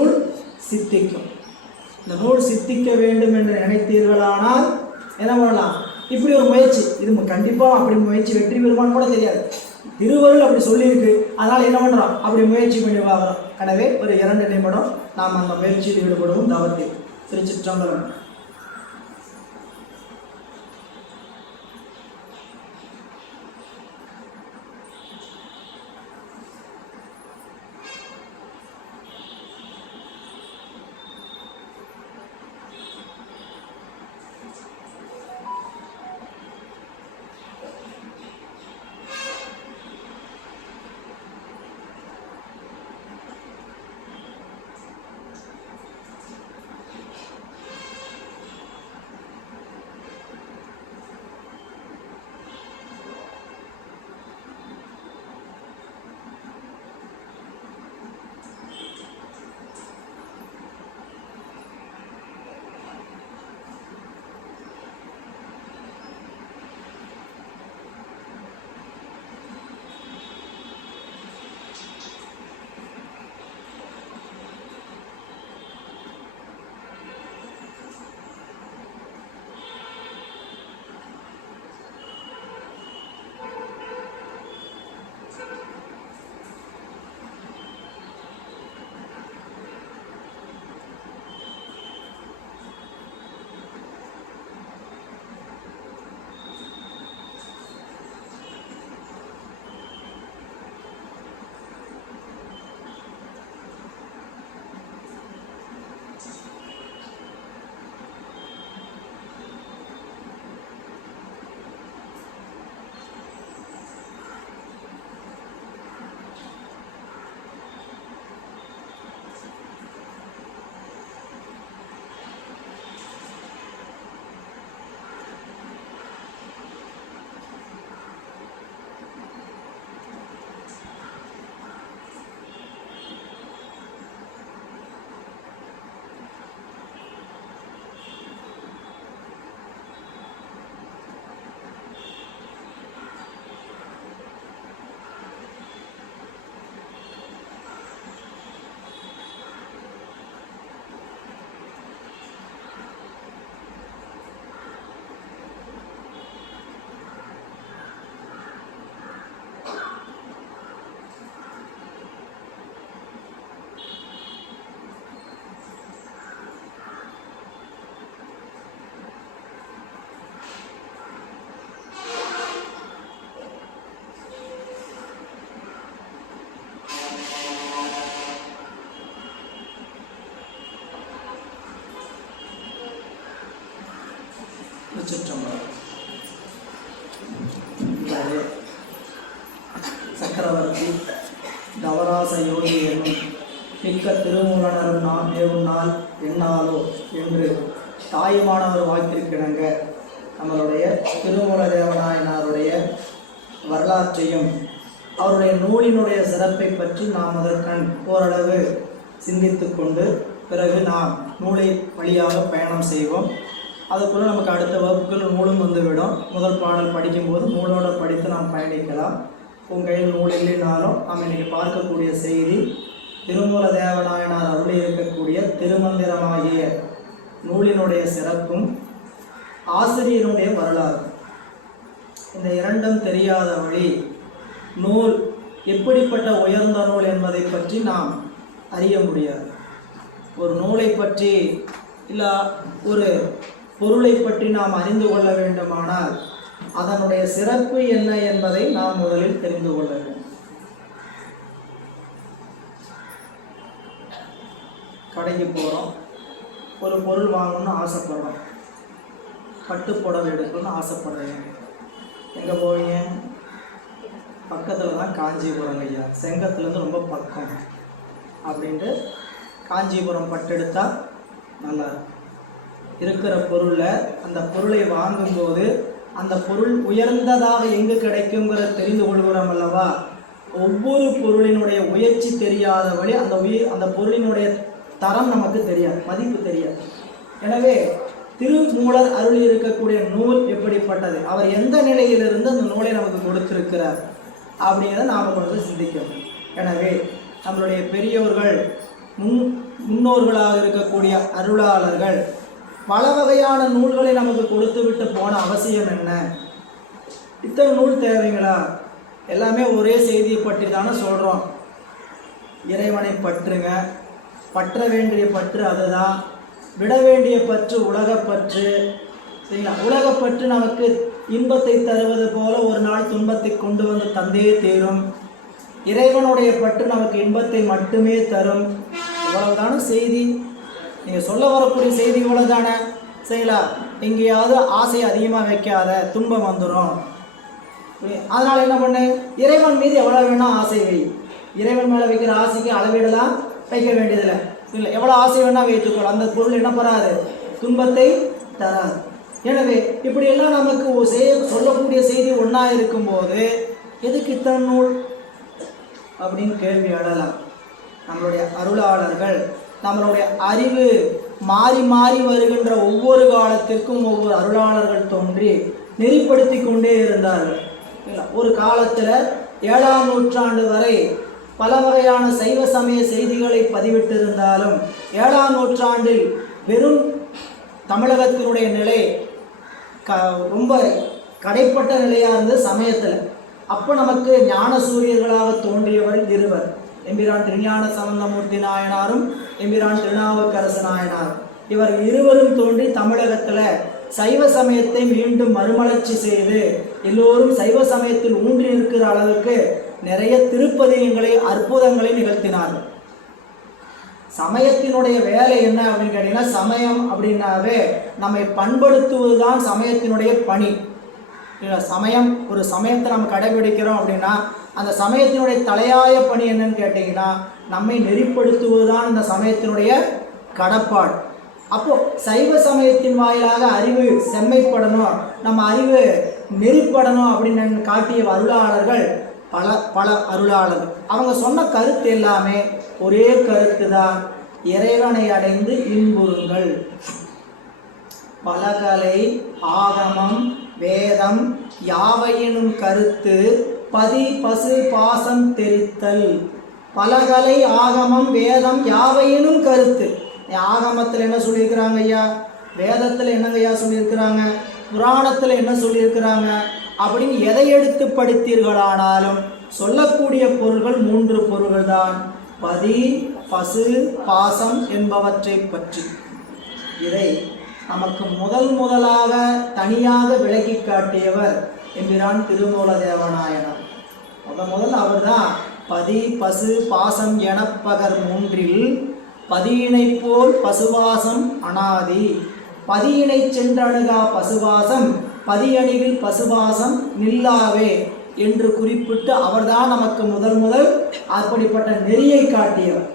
நூல் சித்திக்கும். இந்த நூல் சித்திக்க வேண்டும் என்று நினைத்தீர்களானால் என்ன பண்ணலாம்? இப்படி ஒரு முயற்சி, இது கண்டிப்பாக அப்படி முயற்சி வெற்றி பெறுமான்னு கூட தெரியாது. திருவருள் அப்படி சொல்லியிருக்கு, அதனால் என்ன பண்ணுறோம்? அப்படி முயற்சி பண்ணி பார்க்குறோம். எனவே ஒரு 2 நிமிடம் நாம் அந்த முயற்சியில் ஈடுபடுவோம். தவத்தில் திருச்சிற்றம்பலம். சக்கரவர்த்தி தவராச யோகி என்னும் மிக்க திருமூலனரும் நாம் ஏவும் நாள் என்னாலோ என்று தாயுமானவர் வாக்கிற்கிணங்க நம்மளுடைய திருமூல தேவநாயனாருடைய வரலாற்றையும் அவருடைய நூலினுடைய சிறப்பை பற்றி நாம் அதற்கண் ஓரளவு சிந்தித்து கொண்டு பிறகு நாம் நூலை வழியாக பயணம் செய்வோம். அதுக்குள்ளே நமக்கு அடுத்த வகுப்புகள் நூலும் வந்துவிடும். முதல் பாடல் படிக்கும்போது நூலோடு படித்து நாம் பயணிக்கலாம். உங்கள் கையில் நூல் இல்லைனாலும் நாம் இன்றைக்கி பார்க்கக்கூடிய செய்தி திருமூல தேவநாயனார் அருளி இருக்கக்கூடிய திருமந்திரமாகிய நூலினுடைய சிறப்பும் ஆசிரியனுடைய வரலாறு. இந்த இரண்டும் தெரியாத வழி நூல் எப்படிப்பட்ட உயர்ந்த நூல் என்பதை பற்றி நாம் அறிய முடியாது. ஒரு நூலை பற்றி இல்லை ஒரு பொருளை பற்றி நாம் அறிந்து கொள்ள வேண்டுமானால் அதனுடைய சிறப்பு என்ன என்பதை நாம் முதலில் தெரிந்து கொள்ள வேண்டும். கடைக்கு போகிறோம், ஒரு பொருள் வாங்கணும்னு ஆசைப்படுறோம், பட்டு புடவை எடுக்கணும்னு ஆசைப்படுறீங்க. எங்கே போவீங்க? பக்கத்தில் தான் காஞ்சிபுரம் ஐயா, செங்கத்துலேருந்து ரொம்ப பக்கம் அப்படின்ட்டு காஞ்சிபுரம் பட்டு எடுத்தால் நல்லா இருக்கிற பொருளில் அந்த பொருளை வாங்கும்போது அந்த பொருள் உயர்ந்ததாக எங்கு கிடைக்குங்கிற தெரிந்து கொள்கிறோம் அல்லவா? ஒவ்வொரு பொருளினுடைய உயர்ச்சி தெரியாத வழி அந்த பொருளினுடைய தரம் நமக்கு தெரியாது, மதிப்பு தெரியாது. எனவே திருமூலர் அருளி இருக்கக்கூடிய நூல் எப்படிப்பட்டது, அவர் எந்த நிலையிலிருந்து அந்த நூலை நமக்கு கொடுத்திருக்கிறார் அப்படிங்கிறத நாம் கொஞ்சம் சிந்திக்கணும். எனவே நம்மளுடைய பெரியோர்கள் முன்னோர்களாக இருக்கக்கூடிய அருளாளர்கள் பல வகையான நூல்களை நமக்கு கொடுத்து விட்டு போன அவசியம் என்ன? இத்தனை நூல் தேவைங்களா? எல்லாமே ஒரே செய்தியை பற்றி தானே சொல்கிறோம். இறைவனை பற்றுங்க, பற்ற வேண்டிய பற்று அதுதான். விட வேண்டிய பற்று உலகப்பற்று. சரிங்களா? உலகப்பற்று நமக்கு இன்பத்தை தருவது போல ஒரு நாள் துன்பத்தை கொண்டு வந்து தந்தே தீரும். இறைவனுடைய பற்று நமக்கு இன்பத்தை மட்டுமே தரும். இவ்வளவுதான செய்தி. நீங்கள் சொல்ல வரக்கூடிய செய்தி இவ்வளவுதானே. சரிங்களா? எங்கேயாவது ஆசை அதிகமாக வைக்காத, துன்பம் வந்துடும். அதனால் என்ன பண்ணு, இறைவன் மீது எவ்வளோ வேணால் ஆசை வை. இறைவன் மேலே வைக்கிற ஆசைக்கு அளவீடெல்லாம் வைக்க வேண்டியதில்லை. இல்லை, எவ்வளோ ஆசை வேணால் வைத்துக்கொள், அந்த பொருள் என்ன பெறாது, துன்பத்தை தராது. எனவே இப்படியெல்லாம் நமக்கு சொல்லக்கூடிய செய்தி ஒன்றா இருக்கும்போது எதுக்கு இத்தனை நூல் அப்படின்னு கேள்வி எழலாம். நம்மளுடைய அருளாளர்கள் நம்மளுடைய அறிவு மாறி மாறி வருகின்ற ஒவ்வொரு காலத்திற்கும் ஒவ்வொரு அருளாளர்கள் தோன்றி நெறிப்படுத்தி கொண்டே இருந்தார்கள். ஒரு காலத்தில் 7ஆம் நூற்றாண்டு வரை பல வகையான சைவ சமய செய்திகளை பதிவிட்டிருந்தாலும் 7ஆம் நூற்றாண்டில் வெறும் தமிழகத்தினுடைய நிலை ரொம்ப கடைப்பட்ட நிலையாக இருந்தது சமயத்தில். அப்போ நமக்கு ஞான சூரியர்களாக தோன்றியவர் இருவர், எம்பிரான் திருஞான சம்பந்தமூர்த்தி நாயனாரும் எம்பிரான் திருநாவுக்கரசு நாயனாரும். இவர் இருவரும் தோன்றி தமிழகத்தில் சைவ சமயத்தை மீண்டும் மறுமலர்ச்சி செய்து எல்லோரும் சைவ சமயத்தில் ஊன்றி இருக்கிற அளவுக்கு நிறைய திருப்பதிகங்களை அற்புதங்களை நிகழ்த்தினார்கள். சமயத்தினுடைய வேலை என்ன அப்படின்னு கேட்டீங்கன்னா, சமயம் அப்படின்னாவே நம்மை பண்படுத்துவது தான் சமயத்தினுடைய பணி. சமயம், ஒரு சமயத்தை நம்ம கடைபிடிக்கிறோம் அப்படின்னா அந்த சமயத்தினுடைய தலையாய பணி என்னன்னு கேட்டிங்கன்னா, நம்மை நெறிப்படுத்துவது தான் இந்த சமயத்தினுடைய கடப்பாடு. அப்போது சைவ சமயத்தின் வாயிலாக அறிவு செம்மைப்படணும், நம்ம அறிவு நெறிப்படணும் அப்படின்னு காட்டிய அருளாளர்கள் பல அருளாளர்கள். அவங்க சொன்ன கருத்து எல்லாமே ஒரே கருத்து தான், இறைவனை அடைந்து இன்புறுங்கள். பலகலை ஆகமம் வேதம் யாவையினும் கருத்து பதி பசு பாசம் தெரித்தல். பலகலை ஆகமம் வேதம் யாவையினும் கருத்து. ஆகமத்தில் என்ன சொல்லியிருக்கிறாங்க ஐயா, வேதத்தில் என்னங்க ஐயா சொல்லியிருக்கிறாங்க, புராணத்தில் என்ன சொல்லியிருக்கிறாங்க அப்படின்னு எதை எடுத்து படித்தீர்களானாலும் சொல்லக்கூடிய பொருள்கள் 3 பொருள்கள் தான், பதி பசு பாசம் என்பவற்றை பற்றி. இதை நமக்கு முதலாக தனியாக விளக்கி காட்டியவர் எம்பிரான் திருமூல தேவநாயனார். முதல் அவர் தான் பதி பசு பாசம் எனப்பகர் 3இல் பதியினை போல் பசுவாசம் அனாதி, பதியினை சென்றணுகா பசுவாசம் பதியணிவில் பசுவாசம் நில்லாவே என்று குறிப்பிட்டு அவர்தான் நமக்கு முதல் அப்படிப்பட்ட நெறியை காட்டியவர்.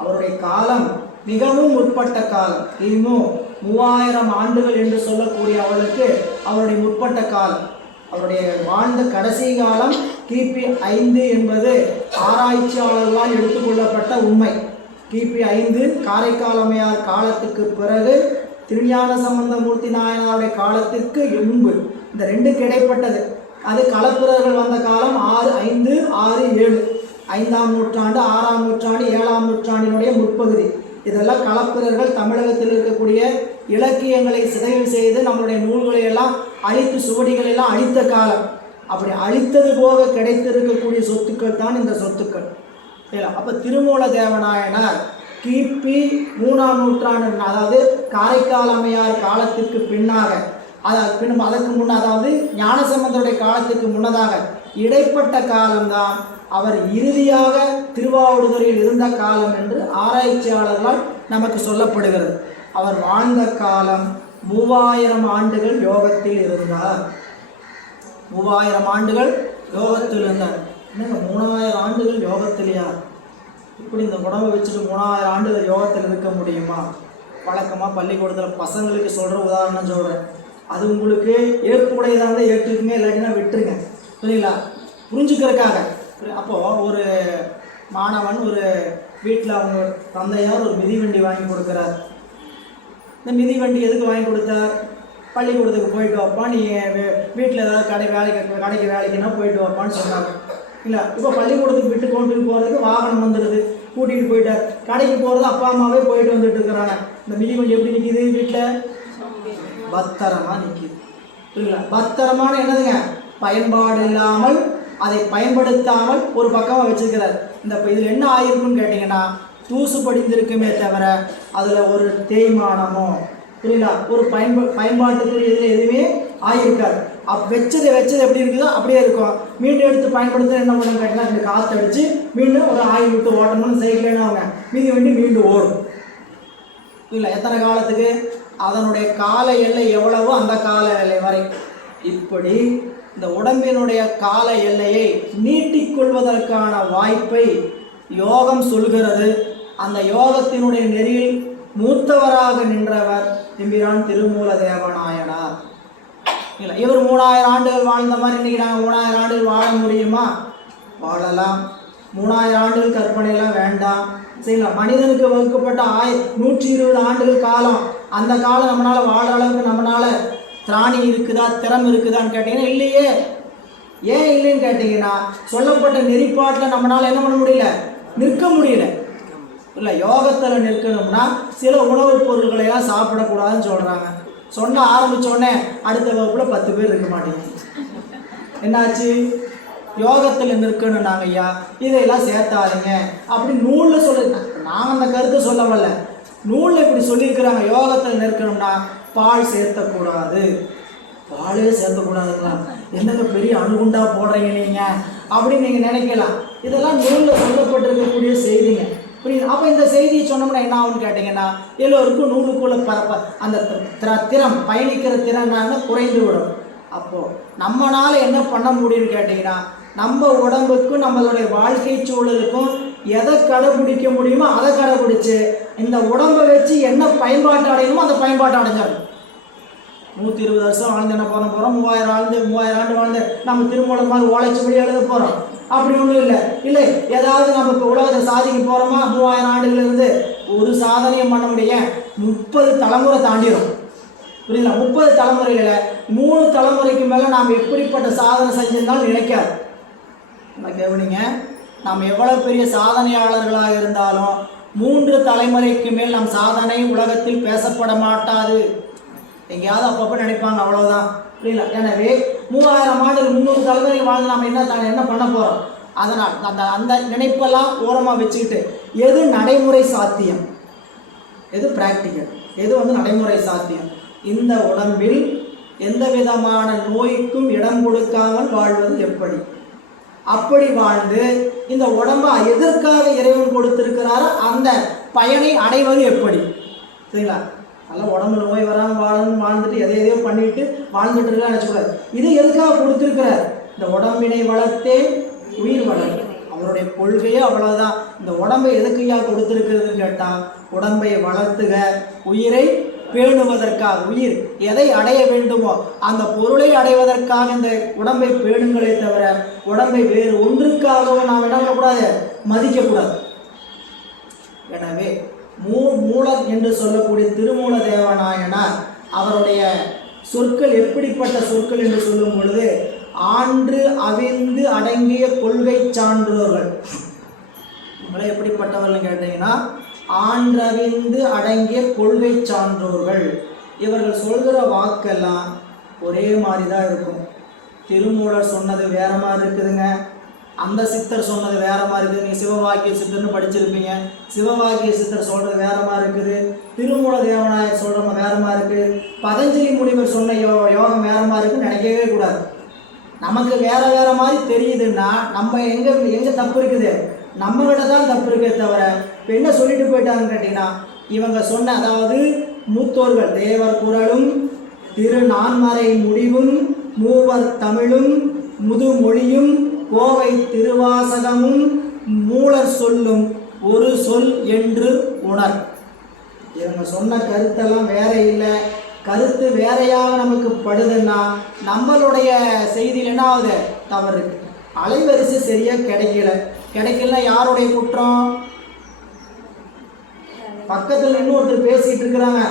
அவருடைய காலம் மிகவும் முற்பட்ட காலம், இன்னும் 3000 ஆண்டுகள் என்று சொல்லக்கூடிய அவளுக்கு அவருடைய முற்பட்ட காலம். அவருடைய வாழ்ந்த கடைசி காலம் கிபி 5 என்பது ஆராய்ச்சியாளர்களால் எடுத்துக்கொள்ளப்பட்ட உண்மை. கிபி 5 காரைக்காலமையார் காலத்துக்கு பிறகு திருஞான சம்பந்தமூர்த்தி நாயனாருடைய காலத்திற்கு முன்பு, இந்த 2 இடைப்பட்டது. அது களப்பிரர்கள் வந்த காலம் 5, 6, 7, 5ஆம் நூற்றாண்டு, 6ஆம் நூற்றாண்டு, 7ஆம் நூற்றாண்டினுடைய முற்பகுதி. இதெல்லாம் களப்பிரர்கள் தமிழகத்தில் இருக்கக்கூடிய இலக்கியங்களை சிதைவு செய்து நம்மளுடைய நூல்களை எல்லாம் அழித்து, சுவடிகளை எல்லாம் அழித்த காலம். அப்படி அழித்தது போக கிடைத்திருக்கக்கூடிய சொத்துக்கள் தான் இந்த சொத்துக்கள். அப்போ திருமூல தேவநாயனார் கிபி 3ஆம் நூற்றாண்டு, அதாவது காரைக்கால் அம்மையார் காலத்திற்கு பின்னாக, அதற்கு முன், அதாவது ஞானசம்பந்தருடைய காலத்திற்கு முன்னதாக இடைப்பட்ட காலம்தான் அவர் இறுதியாக திருவாவடுதுறையில் இருந்த காலம் என்று ஆராய்ச்சியாளர்களால் நமக்கு சொல்லப்படுகிறது. அவர் வாழ்ந்த காலம் 3000 ஆண்டுகள் யோகத்தில் இருந்தார். 3000 ஆண்டுகள் யோகத்தில் இருந்தார். என்னங்க 3000 ஆண்டுகள் யோகத்திலையா? இப்படி இந்த உடம்பை வச்சுட்டு 3000 ஆண்டுகள் யோகத்தில் இருக்க முடியுமா? வழக்கமாக பள்ளிக்கூடத்தில் பசங்களுக்கு சொல்கிற உதாரணம் சொல்கிறேன். அது உங்களுக்கு ஏற்புடையதாக இருந்தால் ஏற்றுக்குங்க, இல்லாட்டினா விட்டுருங்க. புரியுங்களா? புரிஞ்சுக்கிறதுக்காக. அப்போது ஒரு மாணவன் ஒரு வீட்டில் அவங்க தந்தையார் ஒரு மிதிவண்டி வாங்கி கொடுக்குறார். இந்த மிதிவண்டி எதுக்கு வாங்கி கொடுத்தார்? பள்ளிக்கூடத்துக்கு போயிட்டு வாப்பா, நீ வீட்டில் ஏதாவது கடைக்கு வேலைக்குன்னா போயிட்டு வாப்பான்னு சொன்னாங்க. இல்லை, இப்போ பள்ளிக்கூடத்துக்கு விட்டு கொண்டு போகிறதுக்கு வாகனம் வந்துடுது. கூட்டிகிட்டு போயிட்டார். கடைக்கு போகிறது அப்பா அம்மாவே போயிட்டு வந்துட்டு இருக்கிறாங்க. இந்த மிதிவண்டி எப்படி நிற்கிது? வீட்டில் பத்திரமா நிற்கிது. இல்லைங்களா? பத்திரமான என்னதுங்க, பயன்பாடு இல்லாமல் அதை பயன்படுத்தாமல் ஒரு பக்கமாக வச்சிருக்கிறார். இந்த இதில் என்ன ஆயிருக்குன்னு கேட்டிங்கன்னா, தூசு படிந்திருக்குமே தவிர அதில் ஒரு தேய்மானமோ புரியல ஒரு பயன்பாட்டுக்குரிய இதில் எதுவுமே ஆகியிருக்காது. வச்சது எப்படி இருக்குதோ அப்படியே இருக்கும். மீண்டும் எடுத்து பயன்படுத்த என்ன பண்ணணும் கேட்டிங்கன்னா, இந்த காற்று அடித்து மீண்டும் ஒரு ஆயில் விட்டு ஓட்டணும்னு சைக்கிள் என்ன ஆகுங்க, மிதிவண்டி மீண்டும் ஓடும். இல்லை எத்தனை காலத்துக்கு? அதனுடைய கால எல்லை எவ்வளவோ அந்த கால எல்லை வரை. இப்படி இந்த உடம்பினுடைய கால எல்லையை நீட்டிக்கொள்வதற்கான வாய்ப்பை யோகம் சொல்கிறது. அந்த யோகத்தினுடைய நெறியில் மூத்தவராக நின்றவர் எம்பிரான் திருமூல தேவநாயனார். இல்லை இவர் 3000 ஆண்டுகள் வாழ்ந்த மாதிரி இன்றைக்கி நாங்கள் 3000 ஆண்டுகள் வாழ முடியுமா? வாழலாம். 3000 ஆண்டுகள் கற்பனைலாம் வேண்டாம். சரிங்களா? மனிதனுக்கு வகுக்கப்பட்ட 120 ஆண்டுகள் காலம். அந்த காலம் நம்மளால் வாழ அளவுக்கு நம்மளால் திராணி இருக்குதா, திறம் இருக்குதான்னு கேட்டிங்கன்னா இல்லையே. ஏன் இல்லைன்னு கேட்டிங்கன்னா, சொல்லப்பட்ட நெறிப்பாட்டில் நம்மளால் என்ன பண்ண முடியல, நிற்க முடியல. இல்லை யோகத்தில் நிற்கணும்னா சில உணவுப் பொருட்களையெல்லாம் சாப்பிடக்கூடாதுன்னு சொல்கிறாங்க. சொன்ன ஆரம்பித்தோடனே அடுத்த வகுப்பில் 10 பேர் இருக்க மாட்டேங்க. என்னாச்சு? யோகத்தில் நிற்கணும் நாங்கள் ஐயா, இதையெல்லாம் சேர்த்தாதீங்க அப்படி நூலில் சொல்லுங்க. நாங்கள் அந்த கருத்தை சொல்ல வரல, நூலில் இப்படி சொல்லியிருக்கிறாங்க. யோகத்தில் நிற்கணும்னா பால் சேர்த்தக்கூடாது. பாலே சேர்த்தக்கூடாதுங்களா? என்னங்க பெரிய அணுகுண்டா போடுறீங்க நீங்கள் அப்படின்னு நீங்கள் நினைக்கலாம். இதெல்லாம் நூலில் சொல்லப்பட்டிருக்கக்கூடிய செய்திங்க. புரியுது? அப்போ இந்த செய்தியை சொன்னோம்னா என்ன ஆகும்னு கேட்டிங்கன்னா, எல்லோருக்கும் நூலுக்குள்ள அந்த திறம் பயணிக்கிற திறனான குறைந்து விடும். அப்போது நம்மளால் என்ன பண்ண முடியும்னு கேட்டிங்கன்னா, நம்ம உடம்புக்கும் நம்மளுடைய வாழ்க்கை சூழலுக்கும் எதை கடைபிடிக்க முடியுமோ அதை கடைபிடிச்சு இந்த உடம்பை வச்சு என்ன பயன்பாட்டு அடையணுமோ அந்த பயன்பாட்டை அடைஞ்சாலும் 120 வருஷம் வாழ்ந்து என்ன பண்ண போகிறோம்? 3000 ஆண்டு வாழ்ந்து நம்ம திருமூலமாக ஓலைச்சபடி எழுத போகிறோம். அப்படி ஒன்றும் இல்லை. ஏதாவது நம்ம இப்போ உலகத்தை சாதிக்க போகிறோமா? 3000 ஆண்டுகளிலிருந்து ஒரு சாதனையும் பண்ண முடியும். 30 தலைமுறை தாண்டிடும். புரியுதுங்களா? 30 தலைமுறையில் 3 தலைமுறைக்கு மேலே நாம் எப்படிப்பட்ட சாதனை செஞ்சிருந்தாலும் நினைக்காது. கவனிங்க, நாம் எவ்வளோ பெரிய சாதனையாளர்களாக இருந்தாலும் 3 தலைமுறைக்கு மேல் நம் சாதனை உலகத்தில் பேசப்பட மாட்டாது. எங்கேயாவது அப்பப்போ நினைப்பாங்க, அவ்வளோதான். புரியல? எனவே 3000 ஆண்டுகள் 300 தலைமுறை வாழ்ந்து நாம் என்ன பண்ண போகிறோம்? அதனால் அந்த நினைப்பெல்லாம் ஓரமாக வச்சுக்கிட்டு எது நடைமுறை சாத்தியம், எது பிராக்டிக்கல், எது நடைமுறை சாத்தியம், இந்த உடம்பில் எந்த விதமான நோய்க்கும் இடம் கொடுக்காமல் வாழ்வது எப்படி, அப்படி வாழ்ந்து இந்த உடம்பை எதற்காக இறைவன் கொடுத்திருக்கிறாரோ அந்த பயனை அடைவது எப்படி? சரிங்களா? அதெல்லாம் உடம்புல நோய் வராமல் வாழ்ந்துட்டு எதையோ பண்ணிட்டு வாழ்ந்துட்டு இருக்கா நினச்சக்கூடாது. இது எதுக்காக கொடுத்துருக்கிறார்? இந்த உடம்பினை வளர்த்தே உயிர் வளரும். அவருடைய கொள்கையே அவ்வளோதான். இந்த உடம்பை எதுக்கையா கொடுத்துருக்கிறதுன்னு கேட்டால், உடம்பை வளர்த்துக, உயிரை பேணுவதற்காக. உயிர் எதை அடைய வேண்டுமோ அந்த பொருளை அடைவதற்காக இந்த உடம்பை பேணுங்களே தவிர உடம்பை வேறு ஒன்றுக்காகவும் நாம் என்ன பண்ணக்கூடாது, மதிக்கக்கூடாது. எனவே மூலர் என்று சொல்லக்கூடிய திருமூல தேவநாயனார் அவருடைய சொற்கள் எப்படிப்பட்ட சொற்கள் என்று சொல்லும் பொழுது, ஆன்று அவிந்து அடங்கிய கொள்கை சான்றோர்கள். உங்களை எப்படிப்பட்டவர்கள் கேட்டீங்கன்னா, ஆன்றவிந்து அடங்கிய கொள்கை சான்றோர்கள். இவர்கள் சொல்கிற வாக்கெல்லாம் ஒரே மாதிரி தான் இருக்கும். திருமூலர் சொன்னது வேற மாதிரி இருக்குதுங்க, அந்த சித்தர் சொன்னது வேற மாதிரி இருக்குது. நீங்கள் சிவவாக்கிய சித்தர்னு படிச்சிருப்பீங்க. சிவவாக்கிய சித்தர் சொல்கிறது வேற மாதிரி இருக்குது, திருமூல தேவநாயகர் சொல்கிறது வேற மாதிரி இருக்குது, பதஞ்சலி முனிவர் சொன்ன யோகம் வேற மாதிரி இருக்குன்னு நினைக்கவே கூடாது. நமக்கு வேற மாதிரி தெரியுதுன்னா நம்ம எங்கே தப்பு இருக்குது, நம்மகிட்ட தான் தப்பு இருக்கே தவிர. இப்போ என்ன சொல்லிட்டு போயிட்டாங்கன்னு கேட்டிங்கன்னா, இவங்க சொன்ன, அதாவது மூத்தோர்கள் தேவர் குரலும் திருநான்மறை முடிவும் மூவர் தமிழும் முதுமொழியும் கோவை திருவாசகமும் மூலர் சொல்லும் ஒரு சொல் என்று உணர். இவங்க சொன்ன கருத்தெல்லாம் வேற இல்லை. கருத்து வேறையாக நமக்கு படுதுன்னா நம்மளுடைய செய்தியில் என்ன ஆகுது, தவறு இருக்கு. அலைவரிசை சரியாக கிடைக்கலன்னா யாருடைய குற்றம்? பக்கத்தில் இன்னொருத்தர் பேசிட்டு இருக்கிறாங்க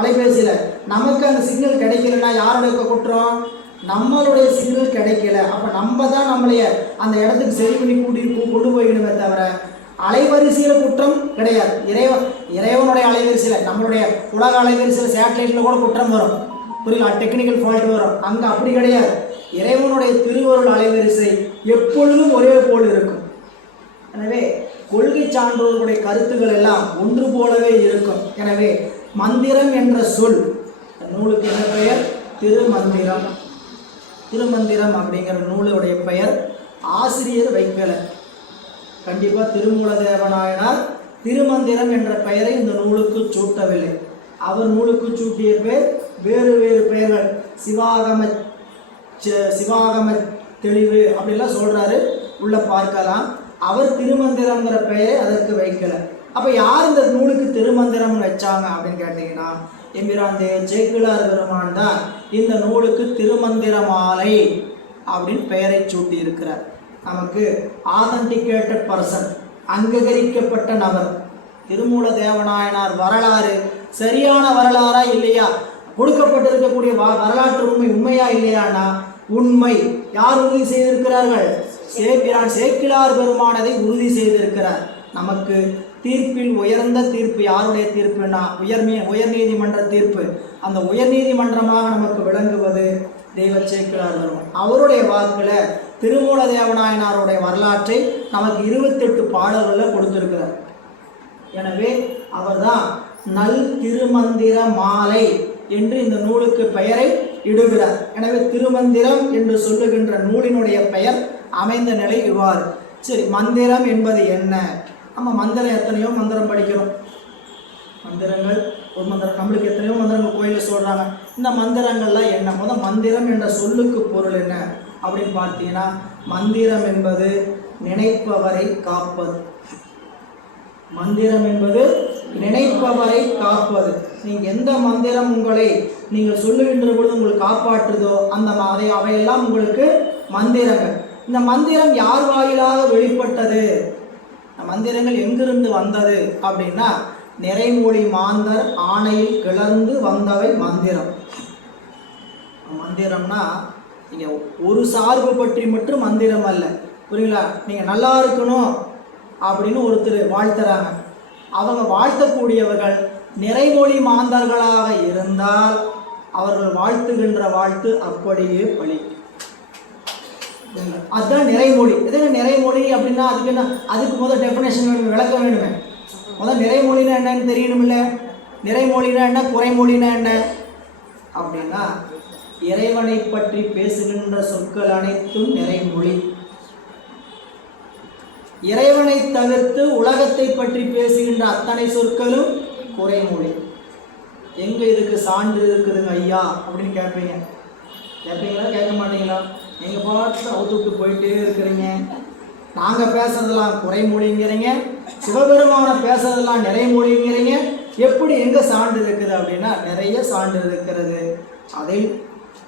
அலைபேசியில், நமக்கு அந்த சிக்னல் கிடைக்கலன்னா யாருடைய குற்றம்? நம்மளுடைய சிக்னல் கிடைக்கல. அப்போ நம்ம தான் நம்மளைய அந்த இடத்துக்கு சரி பண்ணி கொண்டு போய்க்கணுமே தவிர அலைவரிசையில் குற்றம் கிடையாது. இறைவனுடைய அலைவரிசையில், நம்மளுடைய உலக அலைவரிசையில் சேட்டலைட்டில் கூட குற்றம் வரும், புரியல, டெக்னிக்கல் ஃபால்ட் வரும். அங்கே அப்படி கிடையாது. இறைவனுடைய திருவருள் அலைவரிசை எப்பொழுதும் ஒரே போல் இருக்கும். எனவே கொள்கை சான்றோர்களுடைய கருத்துக்கள் எல்லாம் ஒன்று போலவே இருக்கும். எனவே மந்திரம் என்ற சொல் நூலுக்கு என்ன பெயர்? திருமந்திரம். திருமந்திரம் அப்படிங்கிற நூலுடைய பெயர் ஆசிரியர் வைக்கல. கண்டிப்பாக திருமூலதேவநாயனார் திருமந்திரம் என்ற பெயரை இந்த நூலுக்கு சூட்டவில்லை. அவர் நூலுக்கு சூட்டிய பெயர் வேறு வேறு பெயர்கள், சிவாகம தெளிவு அப்படிலாம் சொல்றாரு, உள்ள பார்க்கலாம். அவர் திருமந்திரங்கிற பெயரை அதற்கு வைக்கல. அப்ப யார் இந்த நூலுக்கு திருமந்திரம் வச்சாங்க அப்படின்னு கேட்டீங்கன்னா எம்பிரான் சேக்கிழார் பெருமான் தான் இந்த நூலுக்கு திருமந்திர மாலை அப்படின்னு பெயரை சூட்டி இருக்கிறார். நமக்கு ஆதன்டிகேட்டட் பர்சன், அங்கீகரிக்கப்பட்ட நபர். திருமூல தேவநாயனார் வரலாறு சரியான வரலாறா இல்லையா, கொடுக்கப்பட்டிருக்கக்கூடிய வரலாற்று உண்மையா இல்லையானா உண்மை. யார் உறுதி செய்திருக்கிறார்கள்? சேக்கிழார் பெருமானதை உறுதி செய்திருக்கிறார். நமக்கு தீர்ப்பில் உயர்ந்த தீர்ப்பு யாருடைய தீர்ப்புனா உயர்நீதிமன்ற தீர்ப்பு. அந்த உயர்நீதிமன்றமாக நமக்கு விளங்குவது தெய்வ சேக்கிழார் பெருமான். அவருடைய வாக்குல திருமூல தேவநாயனாருடைய வரலாற்றை நமக்கு 28 பாடல்களில் கொடுத்திருக்கிறார். எனவே அவர்தான் நல் திருமந்திர மாலை என்று இந்த நூலுக்கு பெயரை இடுகிறார். எனவே திருமந்திரம் என்று சொல்லுகின்ற நூலினுடைய பெயர் அமைந்த நிலை இவ்வாறு. சரி, மந்திரம் என்பது என்ன? நம்ம மந்திரம் எத்தனையோ மந்திரம் படிக்கிறோம். மந்திரங்கள் ஒரு மந்திரம், நம்மளுக்கு எத்தனையோ மந்திரங்கள் கோயிலில் சொல்கிறாங்க. இந்த மந்திரங்கள்லாம் என்ன? முதல் மந்திரம் என்ற சொல்லுக்கு பொருள் என்ன அப்படின்னு பார்த்தீங்கன்னா, மந்திரம் என்பது நினைப்பவரை காப்பது. மந்திரம் என்பது நினைப்பவரை காப்பது. நீங்கள் எந்த மந்திரம் உங்களை நீங்கள் சொல்லுகின்ற பொழுது உங்களுக்கு காப்பாற்றுதோ அந்த அவையெல்லாம் உங்களுக்கு மந்திரங்கள். இந்த மந்திரம் யார் வாயிலாக வெளிப்பட்டது? மந்திரங்கள் எங்கிருந்து வந்தது அப்படின்னா, நிறைமொழி மாந்தர் ஆணையில் கிளர்ந்து வந்தவை மந்திரம். மந்திரம்னா நீங்க ஒரு சார்பு பற்றி மட்டும் மந்திரம் அல்ல, புரியுங்களா? நீங்க நல்லா இருக்கணும் அப்படின்னு ஒருத்தர் வாழ்த்துறாங்க. அவங்க வாழ்த்தக்கூடியவர்கள் நிறைமொழி மாந்தர்களாக இருந்தால் அவர்கள் வாழ்த்துகின்ற வாழ்த்து அப்படியே பலிக்கும். அதுதான் நிறைமொழி. எது நிறைமொழி அப்படின்னா அதுக்கு முதல் டெஃபினேஷன் வேணும், விளக்கம் வேணுமே. முதல் நிறைமொழினா என்னன்னு தெரியணும். இல்லை நிறைமொழினா என்ன, குறைமொழினா என்ன அப்படின்னா, இறைவனை பற்றி பேசுகின்ற சொற்கள் அனைத்தும் நிறைமொழி. இறைவனை தவிர்த்து உலகத்தை பற்றி பேசுகின்ற அத்தனை சொற்களும் குறைமொழி. எங்க இதுக்கு சான்று இருக்குதுங்க ஐயா அப்படின்னு கேட்பீங்களா? கேட்க மாட்டீங்களா? எங்க பாட்டு அவுத்துட்டு போயிட்டே இருக்கிறீங்க. நாங்க பேசுறதெல்லாம் குறைமொழிங்கிறீங்க, சிவபெருமான பேசுறதெல்லாம் நிறைமொழிங்கிறீங்க. எப்படி எங்க சான்று இருக்குது அப்படின்னா, நிறைய சான்று இருக்கிறது. அதில்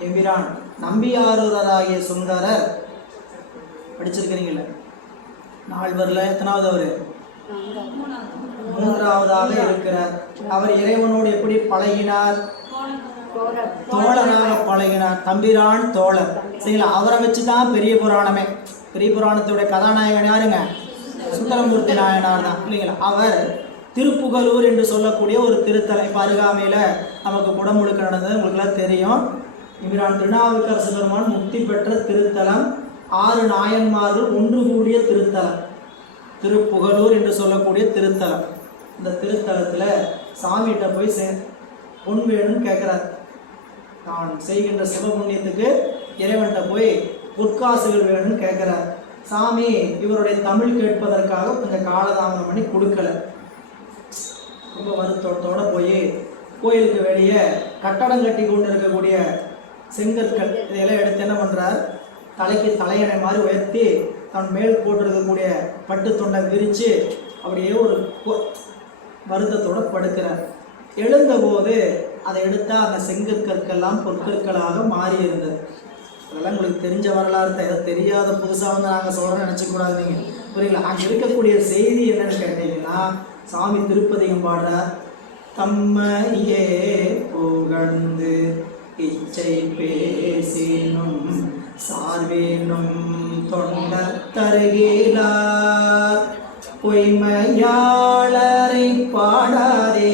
எம்பிரான் நம்பியாரூரராகிய சுந்தரர் படிச்சிருக்கிறீங்கள, நால்வர்ல எத்தனாவது? அவரு மூன்றாவதாக இருக்கிறார். அவர் இறைவனோடு எப்படி பழகினார்? தோழராக பழகினார். தம்பிரான் தோழர். சரிங்களா? அவரை வச்சுதான் பெரிய புராணமே. பெரிய புராணத்துடைய கதாநாயகன் யாருங்க? சுந்தரமூர்த்தி நாயனார் தான், இல்லைங்களா? அவர் திருப்புகலூர் என்று சொல்லக்கூடிய ஒரு திருத்தலம், இப்போ அருகாமையில் நமக்கு குடமுழுக்கு நடந்தது, உங்களுக்குலாம் தெரியும். இம்பிரான் திருநாவுக்கரசு பெருமான் முக்தி பெற்ற திருத்தலம், 6 நாயன்மார்கள் ஒன்று கூடிய திருத்தலம் திருப்புகலூர் என்று சொல்லக்கூடிய திருத்தலம். இந்த திருத்தலத்தில் சாமிகிட்ட போய் பொன் வேணும்னு கேட்குறார். தான் செய்கின்ற சிவபுண்ணியத்துக்கு இறைவன்கிட்ட போய் பொற்காசுகள் வேணும்னு கேட்குறார். சாமி இவருடைய தமிழ் கேட்பதற்காக கொஞ்சம் காலதாமதம் பண்ணி கொடுக்கல. ரொம்ப வருத்தத்தோடு போய் கோயிலுக்கு வெளியே கட்டடம் கட்டி கொண்டு இருக்கக்கூடிய செங்கற்கள் இதையெல்லாம் எடுத்து என்ன பண்ணுறார், தலைக்கு தலையணை மாதிரி உயர்த்தி தன் மேல் போட்டிருக்கக்கூடிய பட்டு தொண்டை விரித்து அப்படியே ஒரு வருத்தத்தோடு படுக்கிறார். எழுந்தபோது அதை எடுத்தால் அந்த செங்கற்கற்கெல்லாம் பொற்கற்களாக மாறி இருந்தது. அதெல்லாம் உங்களுக்கு தெரிஞ்ச வரலாறு, எதை தெரியாத புதுசாக வந்து நாங்கள் சொல்கிறோன்னு நினச்சிக்கூடாது. நீங்கள் புரியல. அங்கே இருக்கக்கூடிய செய்தி என்னன்னு கேட்டீங்கன்னா, சாமி திருப்பதிகம் பாடுறார். தம்மையே புகழ்ந்து இச்சை பேசினும் சார்வேனும் தொண்டர் தருகிறார். பொய்மையாளரை பாடாதே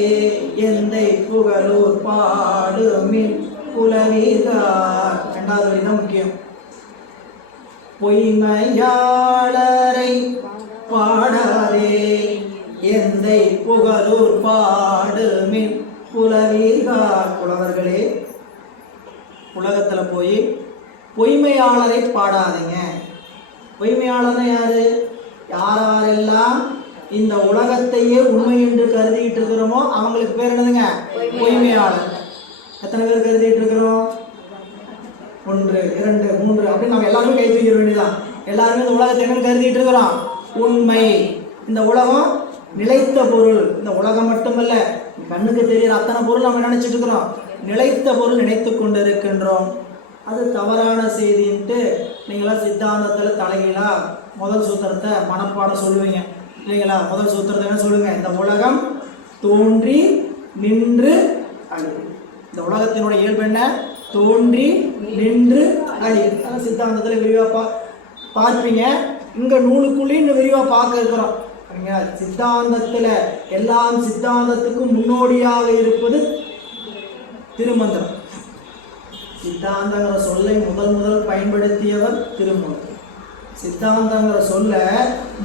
எந்தை புகழூர் பாடுமின் புலவீர்கார். இரண்டாவது வரி தான் முக்கியம். பொய்மையாளரை பாடாதே எந்தை புகழூர் பாடுமின் புலவீர்கார். புலவர்களே, உலகத்துல போய் பொய்மையாளரை பாடாதீங்க. பொய்மையாளர் யாரு? யாரெல்லாம் இந்த உலகத்தையே உண்மை என்று கருதிட்டு இருக்கிறோமோ அவங்களுக்கு பேர் என்னதுங்க? பொய்மையாளர். எத்தனை பேர் கருதிட்டு இருக்கிறோம்? 1 2 3 அப்படின்னு நம்ம எல்லாருமே கை தூக்கிட வேண்டியதான். எல்லாருமே இந்த உலகத்தை என்னன்னு கருதிட்டு இருக்கிறோம்? உண்மை. இந்த உலகம் நிலைத்த பொருள். இந்த உலகம் மட்டுமல்ல, கண்ணுக்கு தெரிகிற அத்தனை பொருள் நம்ம நினைச்சிட்டு இருக்கிறோம். நிலைத்த பொருள் நினைத்து கொண்டு இருக்கின்றோம். அது தவறான செய்தின்ட்டு நீங்களாம் சித்தாந்தத்தில் தலைகீழா முதல் சூத்திரத்தை மனப்பாடம் சொல்லுவீங்க இல்லைங்களா? முதல் சூத்திரத்தை என்ன சொல்லுங்க? இந்த உலகம் தோன்றி நின்று அழிவு. இந்த உலகத்தினுடைய இயல்பு என்ன? தோன்றி நின்று அழிவு. அதான் சித்தாந்தத்தில் விரிவாக பார்ப்பீங்க. இங்கே நூலுக்குள்ளேயும் இன்னும் விரிவாக பார்க்க இருக்கிறோம். சித்தாந்தத்தில் எல்லாம் சித்தாந்தத்துக்கும் முன்னோடியாக இருப்பது திருமந்திரம். சித்தாந்தங்கிற சொல்லை முதல் பயன்படுத்தியவர் திருமூலர். சித்தாந்தங்கிற சொல்ல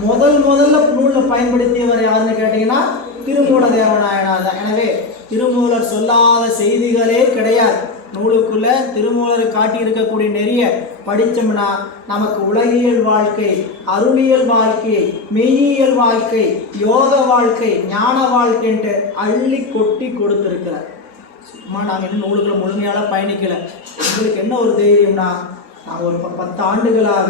முதல்ல நூலில் பயன்படுத்தியவர் யாருன்னு கேட்டீங்கன்னா திருமூல தேவநாயனார் தான். எனவே திருமூலர் சொல்லாத செய்திகளே கிடையாது. நூலுக்குள்ள திருமூலர் காட்டி இருக்கக்கூடிய நெறிய படித்தோம்னா நமக்கு உலகியல் வாழ்க்கை, அருளியல் வாழ்க்கை, மெய்யியல் வாழ்க்கை, யோக வாழ்க்கை, ஞான வாழ்க்கைன்ட்டு அள்ளி கொட்டி கொடுத்துருக்கிறார். சும்மா நாங்கள் இன்னும் நூலுக்குள்ள முழுமையால பயணிக்கல. உங்களுக்கு என்ன ஒரு தைரியம்னா, நாங்கள் ஒரு 10 ஆண்டுகளாக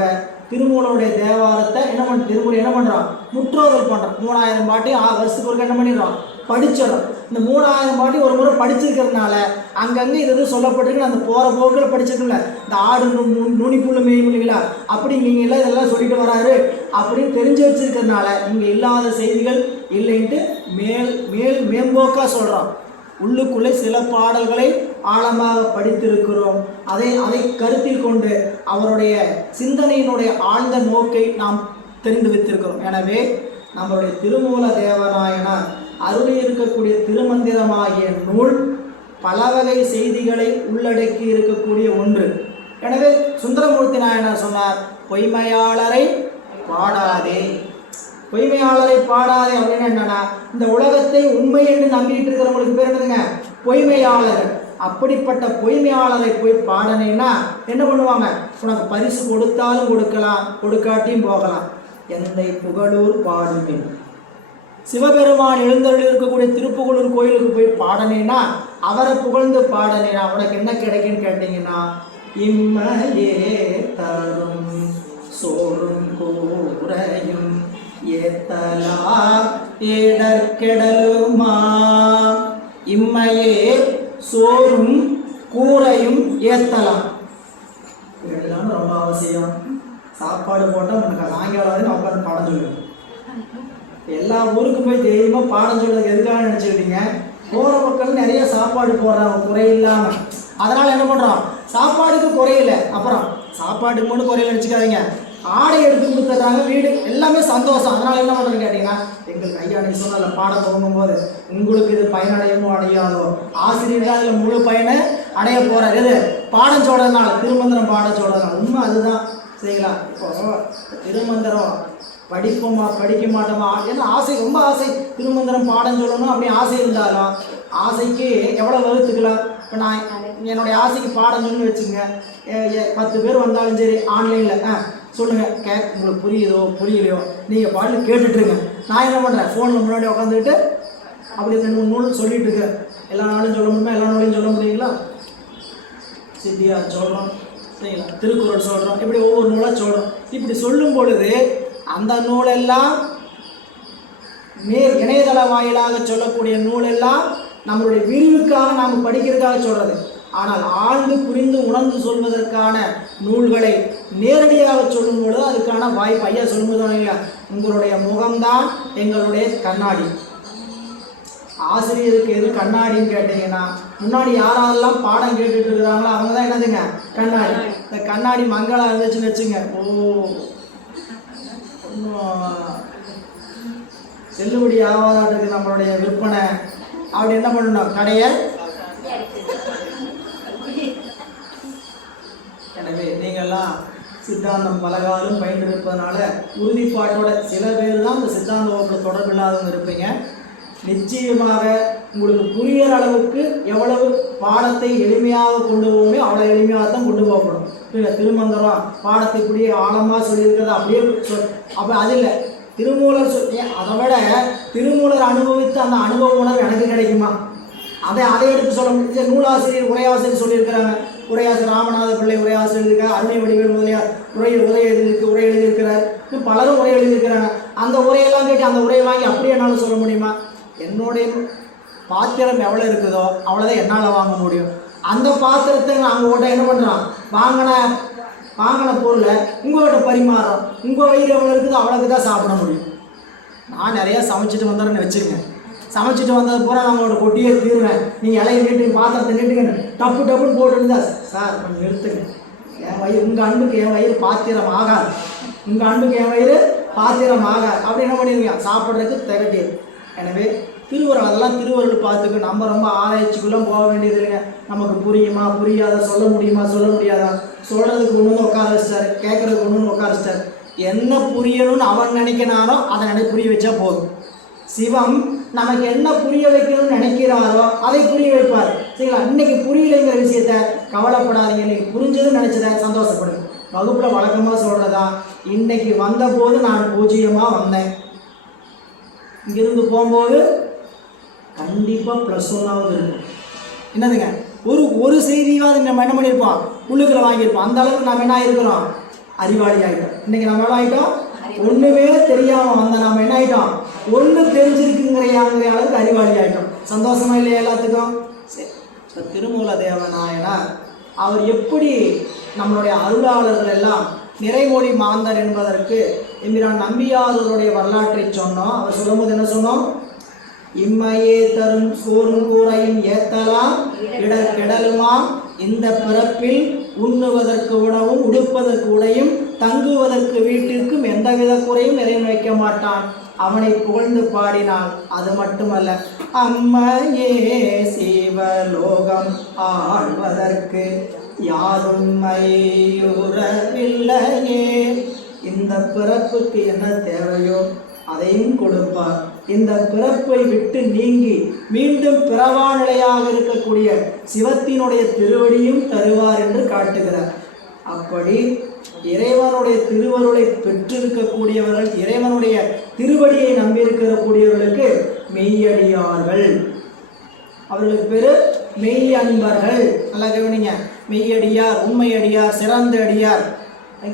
திருமூலனுடைய தேவாரத்தை திருமூலர் என்ன பண்ணுறோம்? முற்றோதல் பண்ணுறோம். 3000 பாட்டி வருஷத்துக்கு ஒருக்க என்ன பண்ணிடுறோம்? படிச்சிடறோம். இந்த 3000 பாட்டி ஒரு முறை படிச்சிருக்கிறதுனால அங்கங்கே இது சொல்லப்பட்டிருக்கு. அந்த போகிற போக்கில் படிச்சிருக்கல. இந்த ஆடு நுனிப்புள்ள மேய்மொழிகளா அப்படி நீங்கள் எல்லாம் இதெல்லாம் சொல்லிட்டு வராரு அப்படின்னு தெரிஞ்சு வச்சிருக்கிறதுனால இங்கே இல்லாத செய்திகள் இல்லைன்ட்டு மேம்போக்காக சொல்கிறோம். உள்ளுக்குள்ளே சில பாடல்களை ஆழமாக படித்திருக்கிறோம். அதை கருத்தில் கொண்டு அவருடைய சிந்தனையினுடைய ஆழ்ந்த நோக்கை நாம் தெரிந்து வைத்திருக்கிறோம். எனவே நம்மளுடைய திருமூல தேவநாயனார் அருளி இருக்கக்கூடிய திருமந்திரமாகிய நூல் பல வகை செய்திகளை உள்ளடக்கி இருக்கக்கூடிய ஒன்று. எனவே சுந்தரமூர்த்தி நாயனார் சொன்னார், பொய்மையாளரை பாடாதே. பொய்மையாளரை பாடாதே அப்படின்னு என்னன்னா, இந்த உலகத்தை உண்மை என்று நம்பிட்டு இருக்கிறவங்களுக்கு பேர் என்னதுங்க? பொய்மையாளர்கள். அப்படிப்பட்ட பொய்மையாளரை போய் பாடனேன்னா என்ன பண்ணுவாங்க? உனக்கு பரிசு கொடுத்தாலும் கொடுக்கலாம், கொடுக்காட்டியும் போகலாம். எந்தை புகழூர் பாடுமின். சிவபெருமான் எழுந்தருளி இருக்கக்கூடிய திருப்புகழூர் கோயிலுக்கு போய் பாடனேன்னா, அவரை புகழ்ந்து பாடனேன்னா உனக்கு என்ன கிடைக்குன்னு கேட்டீங்கன்னா, இம்மையே தரும் சோறும் கூரையும் ஏத்தலா ஏடற்கெடலுமா. இம்மையே சோறும் கூரையும் ஏத்தலாம். இதெல்லாம் ரொம்ப அவசியம். சாப்பாடு போட்டால் உனக்கு சாயங்காலம் நான் உட்காந்து பாடம் சொல்லுவேன். எல்லா ஊருக்கும் போய் தைரியமாக பாடம் சொல்றதுக்கு எதுக்காக நினச்சிக்கிட்டீங்க? போகிற மக்கள் நிறைய சாப்பாடு போடுறாங்க குறையில்லாமல். அதனால் என்ன பண்ணுறோம்? சாப்பாடுக்கு குறையில்லை. அப்புறம் சாப்பாட்டுக்கு மட்டும் குறையில நினச்சிக்காதீங்க. ஆடை எடுத்து கொடுத்துட்றாங்க, வீடு எல்லாமே சந்தோஷம். அதனால் என்ன பண்ணுறேன்னு கேட்டிங்கன்னா, எங்களுக்கு ஐயா நீ சொன்னால் பாடம் போகும்போது உங்களுக்கு இது பயனடையமோ அடையாதோ, ஆசிரியர் தான் இதில் முழு பயனை அடைய போகிறார். எது? பாடம் சொல்கிறதுனால, திருமந்திரம் பாடம் சொல்கிறதுனால. உண்மை அதுதான். சரிங்களா? இப்போ திருமந்திரம் படிப்போமா படிக்க மாட்டோமா ஏன்னா ஆசை, ரொம்ப ஆசை திருமந்திரம் பாடம் சொல்லணும் அப்படின்னு ஆசை இருந்தாலும் ஆசைக்கு எவ்வளோ வகுத்துக்கலாம். இப்போ நான் என்னுடைய ஆசைக்கு பாடம் சொல்லணும்னு வச்சுங்க, 10 பேர் வந்தாலும் சரி ஆன்லைனில் சொல்லுங்கள், உங்களுக்கு புரியுதோ புரியலையோ நீங்கள் பாடல் கேட்டுட்ருங்க. நான் என்ன பண்ணுறேன்? ஃபோனில் முன்னாடி உட்காந்துக்கிட்டு அப்படி 2-3 நூல் சொல்லிட்டு இருக்கேன். எல்லா நாளும் சொல்ல முடியுமா? எல்லா நாளையும் சொல்ல முடியுங்களா? சித்தியார் சொல்கிறோம், சரிங்களா? திருக்குறள் சொல்கிறோம், இப்படி ஒவ்வொரு நூலாக சொல்கிறோம். இப்படி சொல்லும் பொழுது அந்த நூலெல்லாம் இணையதள வாயிலாக சொல்லக்கூடிய நூலெல்லாம் நம்மளுடைய விரிவுக்காக நாம் படிக்கிறதுக்காக சொல்கிறது. ஆனால் ஆழ்ந்து புரிந்து உணர்ந்து சொல்வதற்கான நூல்களை நேரடியாக சொல்லும் பொழுது அதுக்கான வாய்ப்பு. ஐயா சொல்லும்போது உங்களுடைய முகம்தான் எங்களுடைய கண்ணாடி. ஆசிரியருக்கு எது கண்ணாடின்னு கேட்டீங்கன்னா, முன்னாடி யாரெல்லாம் பாடம் கேட்டுட்டு இருக்கிறாங்களோ அவங்க தான் என்னதுங்க? கண்ணாடி. இந்த கண்ணாடி மங்களா இருந்துச்சுன்னு வச்சுங்க, செல்லுபடி ஆகாததுக்கு நம்மளுடைய விற்பனை அப்படி என்ன பண்ணணும், கடையை. எனவே நீங்கள்லாம் சித்தாந்தம் பலகாலம் பயின்றிருப்பதனால உறுதிப்பாட்டோட, சில பேர் தான் இந்த சித்தாந்த வகுப்பில் தொடர்பு இல்லாதவங்க இருப்பீங்க. நிச்சயமாக உங்களுக்கு புரிகிற அளவுக்கு எவ்வளவு பாடத்தை எளிமையாக கொண்டு போகணும் அவ்வளோ எளிமையாக தான் கொண்டு போகப்படும். இல்லை திருமந்திரம் பாடத்தை இப்படியே ஆழமாக சொல்லியிருக்கிறத அப்படியே அப்போ அது இல்லை. திருமூலர் அதை விட திருமூலர் அனுபவித்து அந்த அனுபவ உணர்வு எனக்கு கிடைக்குமா, அதை எடுத்து சொல்ல முடியும். நூலாசிரியர் உரையாசிரியர் சொல்லியிருக்கிறாங்க. உரையாசிரியர் ராமநாத பிள்ளை உரையாசிரியர் இருக்கார், அருணை வடிவேல் முதலியார் உரை எழுதியிருக்கிறார், இன்னும் பலரும் உரை எழுதியிருக்கிறாங்க. அந்த உரையெல்லாம் கேட்டு அந்த உரையை வாங்கி அப்படியே என்னால் சொல்ல முடியுமா? என்னுடைய பாத்திரம் எவ்வளோ இருக்குதோ அவ்வளோதான் என்னால் வாங்க முடியும். அந்த பாத்திரத்தை நான் உங்கள்கிட்ட என்ன பண்ணுறான், வாங்கின பொருளை உங்கள்கிட்ட பரிமாறும். உங்கள் வயிறு எவ்வளோ இருக்குதோ அவ்வளோக்கு தான் சாப்பிட முடியும். நான் நிறையா சமைச்சிட்டு வந்தேன்னு வச்சுருங்க, சமைச்சிட்டு வந்தது பூரா நான் உங்களோட கொட்டியே தீருவேன். நீங்கள் இலையை நீட்டுங்க, பாத்திரத்தை நீட்டுங்க, டப்புன்னு போட்டுருந்தா சார் கொஞ்சம் நிறுத்துங்க, என் வயிறு உங்கள் அன்புக்கு என் வயிறு பாத்திரம் ஆகாது, உங்கள் அன்புக்கு என் வயிறு பாத்திரம் ஆகாது அப்படி என்ன பண்ணிடுவீங்க, சாப்பிட்றதுக்கு திகட்டிடும். எனவே திருவருள் அதெல்லாம் திருவருள் பார்த்துக்கு நம்ம ரொம்ப ஆராய்ச்சிக்குள்ளே போக வேண்டியது இல்லைங்க. நமக்கு புரியுமா புரியாதா, சொல்ல முடியுமா சொல்ல முடியாதா, சொல்கிறதுக்கு ஒன்று உட்கார வச்சிட்டாரு, கேட்குறதுக்கு ஒன்று உட்கார வச்சிட்டாரு. என்ன புரியணும்னு அவன் நினைக்கிறானோ அதை புரிய வச்சா போதும். சிவம் நமக்கு என்ன புரிய வைக்கணும்னு நினைக்கிறாரோ அதை புரிய வைப்பார். சரிங்களா? இன்னைக்கு புரியலைங்கிற விஷயத்த கவலைப்படாதீங்க, இன்னைக்கு புரிஞ்சதுன்னு நினச்சதை சந்தோஷப்படுங்க. வகுப்பில் வழக்கமாக சொல்கிறதா, இன்னைக்கு வந்தபோது நான் பூஜ்ஜியமாக வந்தேன், இங்கிருந்து போகும்போது கண்டிப்பாக +1 இருக்கும். என்னதுங்க, ஒரு செய்தியாவது நம்ம என்ன பண்ணியிருப்போம், உள்ளுக்குள்ள வாங்கியிருப்போம். அந்த அளவுக்கு நம்ம என்ன ஆகிருக்கிறோம், அறிவாளி ஆகிட்டோம். இன்றைக்கி நம்ம என்ன ஆகிட்டோம், ஒன்றுமே தெரியாமல் வந்த நம்ம என்ன ஆகிட்டோம், ஒன்று தெரிஞ்சிருக்குங்கிற அளவுக்கு அறிவாளி ஆகிட்டோம். சந்தோஷமா இல்லையா எல்லாத்துக்கும்? சரி, இப்போ திருமூல தேவநாயனார் அவர் எப்படி நம்மளுடைய அருளாளர்கள் எல்லாம் நிறைமொழி மாந்தர் என்பதற்கு எம்பிரான் நம்பியாரூருடைய வரலாற்றை சொன்னோம். அவர் சொல்லும்போது என்ன சொன்னோம், இம்மையே தரும் சோறும் கூரையும் ஏத்தலாம் இடர்கெடலுமாம், இந்த பிறப்பில் உண்ணுவதற்கு உணவும் உடுப்பதற்கு உடையும் தங்குவதற்கு வீட்டிற்கும் எந்தவித குறையும் நிறைவேற்ற மாட்டான், அவனை புகழ்ந்து பாடினான். அது மட்டுமல்ல, அம்மையே சிவலோகம் ஆழ்வதற்கு யாரும்மையுறவில்லையே, இந்த பிறப்புக்கு என்ன தேவையோ அதையும் கொடுப்பார். இந்த பிறப்பை விட்டு நீங்கி மீண்டும் பிறவா நிலையாக இருக்கக்கூடிய சிவத்தினுடைய திருவடியும் தருவார் என்று காட்டுகிறார். அப்படி இறைவனுடைய திருவருளை பெற்றிருக்கக்கூடியவர்கள், இறைவனுடைய திருவடியை நம்பியிருக்கக்கூடியவர்களுக்கு மெய்யடியார்கள், அவர்களுக்கு பேரு மெய் அன்பர்கள். நல்லா கவனிங்க, மெய்யடியார், உண்மையடியார், சிறந்த அடியார்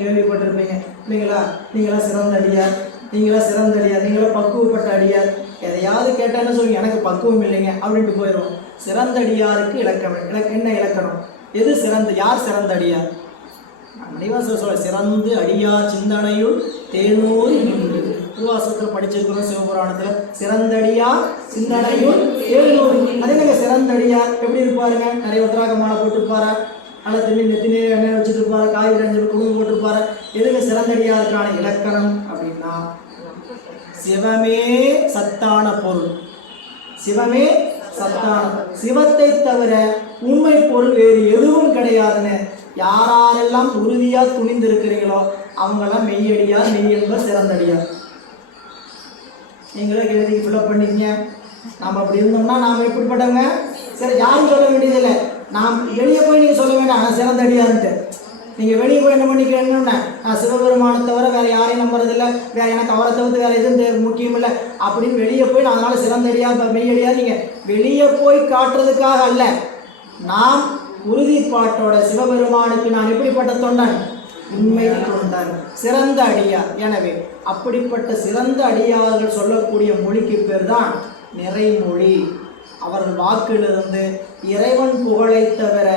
கேள்விப்பட்டிருப்பீங்க இல்லைங்களா? நீங்களா சிறந்த அடியார், நீங்களா சிறந்த அடியார், நீங்களா பக்குவப்பட்ட அடியார். எதையாவது கேட்டால் என்ன சொல்லுங்க, எனக்கு பக்குவம் இல்லைங்க அப்படின்ட்டு போயிடும். சிறந்த அடியாருக்கு என்ன இலக்கணம், எது சிறந்த, யார் சிறந்த அடியார்? மணிவாசர் சொல்ல, சிறந்து அடியார் சிந்தனையுள் தேனூர் நின்று. திருவாசகத்தில் படிச்சிருக்கிறோம், சிவபுராணத்தில் சிறந்தடியார் சிந்தனையுள் தேனூர். அதே நாங்கள் சிறந்தடியார் எப்படி இருப்பாருங்க, நிறைய உத்தராக மாலை போட்டிருப்பாரா, நல்லா நெத்தினே எண்ணெய் வச்சுட்டு இருப்பாரு, காய்கறி அஞ்சு குடும்பம் போட்டிருப்பாரு. எதுக்கு சிறந்தடியாருக்கான இலக்கணம் அப்படின்னா, சிவமே சத்தான பொருள், சிவமே சத்தான, சிவத்தை தவிர உண்மை பொருள் வேறு எதுவும் கிடையாதுன்னு யாரெல்லாம் உறுதியாக துணிந்திருக்கிறீங்களோ அவங்கெல்லாம் மெய்யடியார், மெய் என்பர் சிறந்தடியார். நீங்களே எழுதி ஃபில்அப் பண்ணிக்கங்க. நாம் அப்படி இருந்தோம்னா நாம் எப்படிப்பட்டவங்க, சரி யாரும் சொல்ல வேண்டியதில்லை. நாம் வெளியே போய் நீங்கள் சொல்ல வேண்டாம் நான் சிறந்தடியார்ன்ட்டு. நீங்கள் வெளியே போய் என்ன பண்ணிக்கணும்னா, நான் சிவபெருமானை தவிர வேறு யாரையும் நம்புறதில்லை, வேறு எனக்கு அவரை தவிர்த்து வேறு எதுவும் முக்கியம் இல்லை அப்படின்னு வெளியே போய் நான் அதனால் சிறந்தடியார் மெய்யடியார் நீங்கள் வெளியே போய் காட்டுறதுக்காக அல்ல. நாம் உறுதிப்பாட்டோட சிவபெருமானுக்கு நான் எப்படிப்பட்ட தொண்டன், உண்மை தொண்டன், சிறந்த அடியார். எனவே அப்படிப்பட்ட சிறந்த அடியார்கள் சொல்லக்கூடிய மொழிக்கு பேர் தான் நிறைமொழி. அவர்கள் வாக்கிலிருந்து இறைவன் புகழை தவிர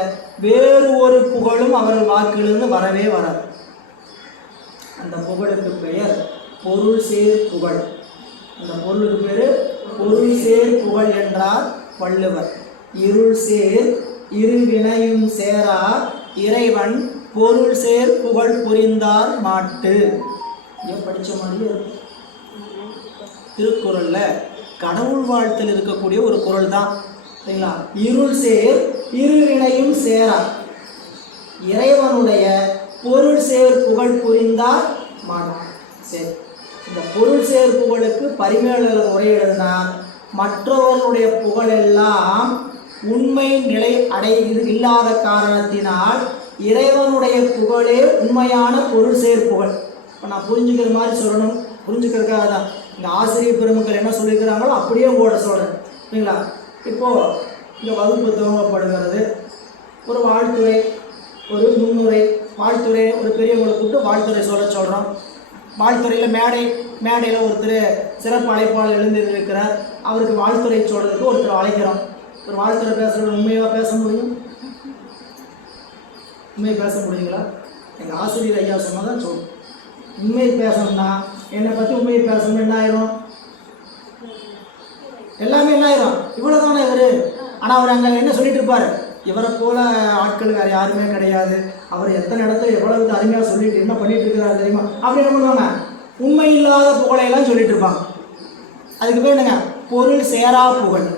வேறு ஒரு புகழும் அவர்கள் வாக்கிலிருந்து வரவே வராது. அந்த புகழுக்கு பெயர் பொருள் சேர் புகழ். அந்த பொருளுக்கு பேர் பொருள் சேர் புகழ் என்றார் வள்ளுவர். இருள் சேர் இருவினையும் சேரா இறைவன் பொருள் சேர் புகழ் புரிந்தார் மாட்டு. படித்த மாதிரியே இருக்கும். திருக்குறளில் கடவுள் வாழ்த்தில் இருக்கக்கூடிய ஒரு குறள் தான். சரிங்களா? இருள் சேர் இருவினையும் சேரா, இறைவனுடைய பொருள் சேர் புகழ் புரிந்தார் மாட்டார். சரி, இந்த பொருள் சேர் புகழுக்கு பரிமேலழகர் உரை எழுதினார். மற்றவர்களுடைய புகழெல்லாம் உண்மை நிலை இல்லாத காரணத்தினால் இறைவனுடைய புகழே உண்மையான பொருள் சேர் புகழ். இப்போ நான் புரிஞ்சுக்கிற மாதிரி சொல்லணும், புரிஞ்சுக்கிறதுக்காக தான் இந்த ஆசிரியர் பெருமக்கள் என்ன சொல்லியிருக்கிறாங்களோ அப்படியே உங்களோட சொல்கிறேன். சரிங்களா? இப்போது இந்த வகுப்பு துவங்கப்படுகிறது. ஒரு வாழ்த்துறை, ஒரு முன்னுரை, வாழ்த்துறை ஒரு பெரியவங்களை கூப்பிட்டு வாழ்த்துறை சொல்கிறோம். வாழ்த்துறையில் மேடையில் ஒருத்தர் சிறப்பு அழைப்பாளர் எழுந்திருக்கிறார். அவருக்கு வாழ்த்துறை சொல்கிறதுக்கு ஒருத்தர் அழைக்கிறோம். ஒரு வாழ்த்துறை பேசுகிறது உண்மையாக பேச முடியும்? உண்மையை பேச முடியுங்களா? எங்கள் ஆசிரியர் ஐயா சொன்னால் தான் சொல்லணும். உண்மையை பேசணும்னா என்னை பற்றி உண்மையை பேசணும் என்ன ஆயிரும்? எல்லாமே என்ன ஆயிரும்? இவ்வளோ தானே இவர். ஆனால் அவர் அங்கே என்ன சொல்லிட்டு இருப்பார்? இவரை போல ஆட்கள் வேறு யாருமே கிடையாது, அவர் எத்தனை இடத்துல எவ்வளவு அருமையாக சொல்லிட்டு என்ன பண்ணிட்டு இருக்கிறாரு தெரியுமா அப்படி என்ன பண்ணுவாங்க? உண்மை இல்லாத புகழையெல்லாம் சொல்லிட்டு இருப்பாங்க. அதுக்கு பேர் என்னங்க? பொருள் சேரா புகழ்.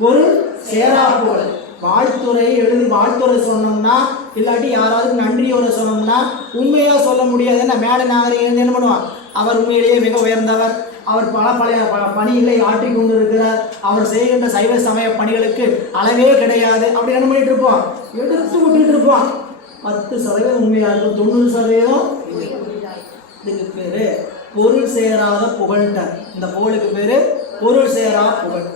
பொருள் சேரா புகழ். வாழ்த்துறை எழுதி வாழ்த்துறை சொன்னோம்னா, இல்லாட்டி யாராவது நன்றியோட சொன்னோம்னா உண்மையாக சொல்ல முடியாது. என்ன மேடை நாகரிகம் என்ன பண்ணுவான்? அவர் உண்மையிலேயே மிக உயர்ந்தவர், அவர் பழைய பணிகளை ஆற்றி கொண்டு இருக்கிறார், அவர் செய்கின்ற சைவ சமய பணிகளுக்கு அளவே கிடையாது அப்படி என்ன பண்ணிட்டு இருப்போம்? எடுத்து விட்டுட்டு இருப்போம். 10% உண்மையாக இருக்கும், 90% இதுக்கு பேர் பொருள் சேராத புகழ்கிட்ட. இந்த புகழுக்கு பேர் பொருள் சேரா புகழ்.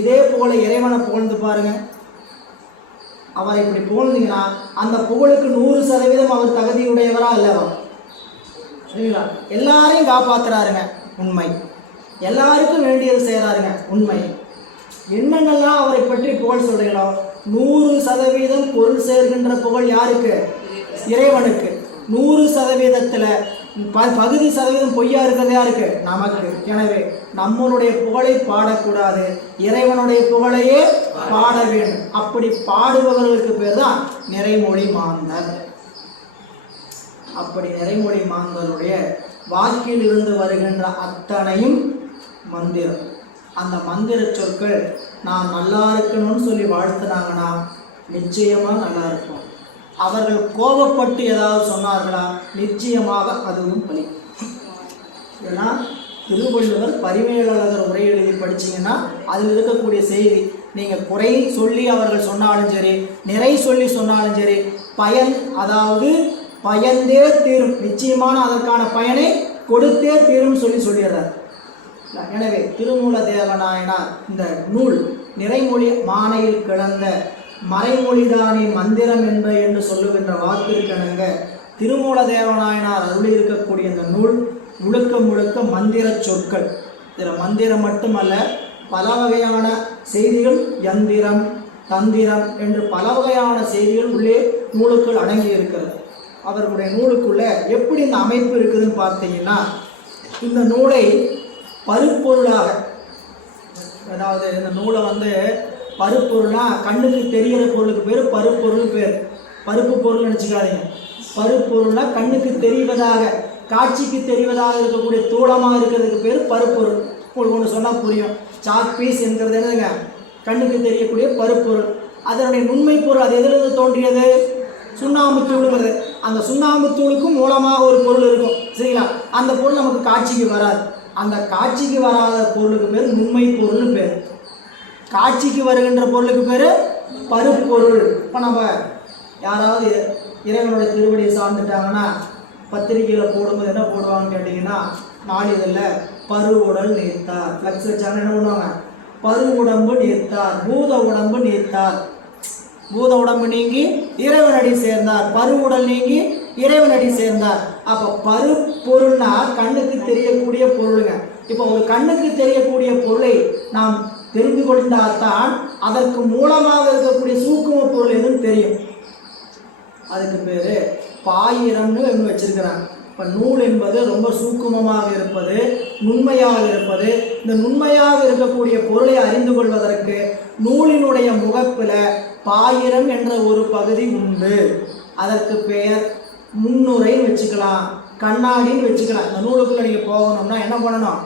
இதே புகழை இறைவனை புகழ்ந்து பாருங்க. அவரை இப்படி புகழ்ந்தீங்கன்னா அந்த புகழுக்கு 100% அவர் தகுதியுடையவரா இல்லவா? சரிங்களா? எல்லாரையும் காப்பாற்றுறாருங்க, உண்மை. எல்லாருக்கும் வேண்டியது செய்கிறாருங்க, உண்மை. என்னென்னலாம் அவரை பற்றி புகழ் சொல்கிறீங்களோ 100% பொருள் சேர்கின்ற புகழ் யாருக்கு? இறைவனுக்கு. 100%த்தில் பகுதி சதவீதம் பொய்யா இருக்கிறது யாருக்கு? நமக்கு. எனவே நம்மளுடைய புகழை பாடக்கூடாது, இறைவனுடைய புகழையே பாட வேண்டும். அப்படி பாடுபவர்களுக்கு பேர் தான் நிறைமொழி மாந்தர். அப்படி நிறைமொழி மாந்தருடைய வாக்கில் இருந்து வருகின்ற அத்தனையும் மந்திரம். அந்த மந்திர சொற்கள் நான் நல்லா இருக்கணும்னு சொல்லி வாழ்த்துனாங்கன்னா நிச்சயமாக நல்லா இருக்கும். அவர்கள் கோபப்பட்டு ஏதாவது சொன்னார்களா நிச்சயமாக அதுவும் பலி. ஏன்னா திருவள்ளுவர் பரிமேலழகர் உரை எழுதி படிச்சிங்கன்னா அதில் இருக்கக்கூடிய செய்தி, நீங்கள் குறை சொல்லி அவர்கள் சொன்னாலும் சரி, நிறை சொல்லி சொன்னாலும் சரி, பயன், அதாவது பயந்தே தீரும், நிச்சயமான அதற்கான பயனை கொடுத்தே தீரும் சொல்லிடுறார். எனவே திருமூல தேவநாயனார் இந்த நூல் நிறைமொழி மானையில் கிடந்த மறைமொழிதானே மந்திரம் என்று சொல்லுகின்ற வாக்கிற்கிணங்க திருமூல தேவநாயனார் அருளி இருக்கக்கூடிய இந்த நூல் முழுக்க முழுக்க மந்திர சொற்கள். இதில் மந்திரம் மட்டுமல்ல, பல வகையான செய்திகள், யந்திரம், தந்திரம் என்று பல வகையான செய்திகள் உள்ளே நூலுக்குள் அடங்கி இருக்கிறது. அவர்களுடைய நூலுக்குள்ள எப்படி இந்த அமைப்பு இருக்குதுன்னு பார்த்தீங்கன்னா, இந்த நூலை பருப்பொருளாக, அதாவது இந்த நூலை பருப்பொருளாக கண்ணுக்கு தெரிகிற பொருளுக்கு பேர் பருப்பொருள் பேர். பருப்பு பொருள் நினச்சிக்காதீங்க. பருப்பொருளாக கண்ணுக்கு தெரிவதாக, காட்சிக்கு தெரிவதாக இருக்கக்கூடிய தூளமாக இருக்கிறதுக்கு பேர் பருப்பொருள். உங்களுக்கு ஒன்று சொன்னால் புரியும். சாக் பீஸ் என்கிறது என்னதுங்க? கண்ணுக்கு தெரியக்கூடிய பருப்பொருள். அதனுடைய நுண்மை பொருள் அது எதிலிருந்து தோன்றியது? சுண்ணாம்பு தூளுங்கிறது. அந்த சுண்ணாம்பு தூளுக்கும் மூலமாக ஒரு பொருள் இருக்கும், சரிங்களா? அந்த பொருள் நமக்கு காட்சிக்கு வராது. அந்த காட்சிக்கு வராத பொருளுக்கு பேர் நுண்மை பொருள்னு பேர். காட்சிக்கு வருகின்ற பொருளுக்கு பேர் பருப்பொருள். இப்போ நம்ம யாராவது இறைவனுடைய திருவடியை சார்ந்துட்டாங்கன்னா பத்திரிகையில் போடும்போது என்ன போடுவாங்கன்னு கேட்டிங்கன்னா, நாளிதழில் பரு உடல் நீர்த்தார் ஃப்ளக்ஸ் வச்சாங்கன்னா என்ன பண்ணுவாங்க? பரு உடம்பு நீர்த்தார், பூத உடம்பு நீர்த்தார். பூத உடம்பு நீங்கி இறைவனடி சேர்ந்தார், பரு உடல் நீங்கி இறைவனடி சேர்ந்தார். அப்போ பரு பொருள்னா கண்ணுக்கு தெரியக்கூடிய பொருளுங்க. இப்போ ஒரு கண்ணுக்கு தெரியக்கூடிய பொருளை நாம் தெரிந்து கொண்டால்தான் அதற்கு மூலமாக இருக்கக்கூடிய சூக்கும பொருள் எதுவும் தெரியும். அதுக்கு பேர் பாயிரம்னு ஒன்று வச்சிருக்கிறாங்க. இப்போ நூல் என்பது ரொம்ப சூக்குமமாக இருப்பது, நுண்மையாக இருப்பது. இந்த நுண்மையாக இருக்கக்கூடிய பொருளை அறிந்து கொள்வதற்கு நூலினுடைய முகப்பில் பாயிரம் என்ற ஒரு பகுதி உண்டு. அதற்கு பெயர் முன்னுரைன்னு வச்சுக்கலாம், கண்ணாடின்னு வச்சுக்கலாம். இந்த நூலுக்குள்ள நீங்கள் போகணும்னா என்ன பண்ணணும்?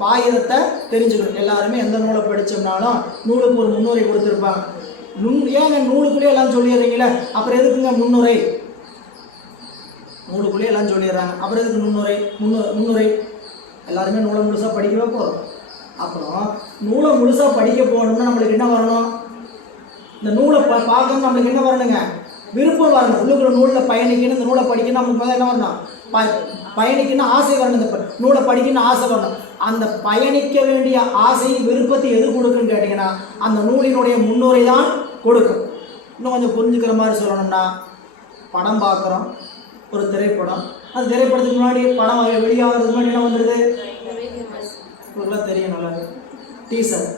பாயிரத்தை தெரிஞ்சுக்கணும். எல்லாருமே எந்த நூலை படித்தோம்னாலும் நூலுக்கு ஒரு முன்னுரை கொடுத்துருப்பாங்க. ஏங்க நூலுக்குள்ளே எல்லாம் சொல்லிடுறீங்களே, அப்புறம் எதுக்குங்க முன்னுரை? நூலுக்குள்ளே எல்லாம் சொல்லிடுறாங்க, அப்புறம் எதுக்கு முன்னுரை? எல்லாருமே நூலை முழுசாக படிக்கவே போகிறோம். அப்புறம் நூலை முழுசாக படிக்க போகணும்னா நம்மளுக்கு என்ன வரணும்? இந்த நூலை பார்க்கணும், நம்மளுக்கு என்ன வரணுங்க? விருப்பம் வரணும். உள்ளுக்குள்ள நூலில் பயணிக்கணும், இந்த நூலை படிக்கணும், நம்மளுக்கு என்ன வரணும்? பயணிக்கணும் ஆசை வரணும். இந்த நூலை படிக்கணும்னு ஆசை வரணும். அந்த பயணிக்க வேண்டிய ஆசையை விருப்பத்தை எது கொடுக்குன்னு கேட்டிங்கன்னா அந்த நூலினுடைய முன்னுரை தான் கொடுக்கும். இன்னும் கொஞ்சம் புரிஞ்சுக்கிற மாதிரி சொல்லணும்னா, படம் பார்க்குறோம், ஒரு திரைப்படம். அந்த திரைப்படத்துக்கு முன்னாடி படம் வெளியாகிறதுக்கு முன்னாடி என்ன வந்துடுது? உங்களுக்குலாம் தெரியும், நல்லா டீசர்,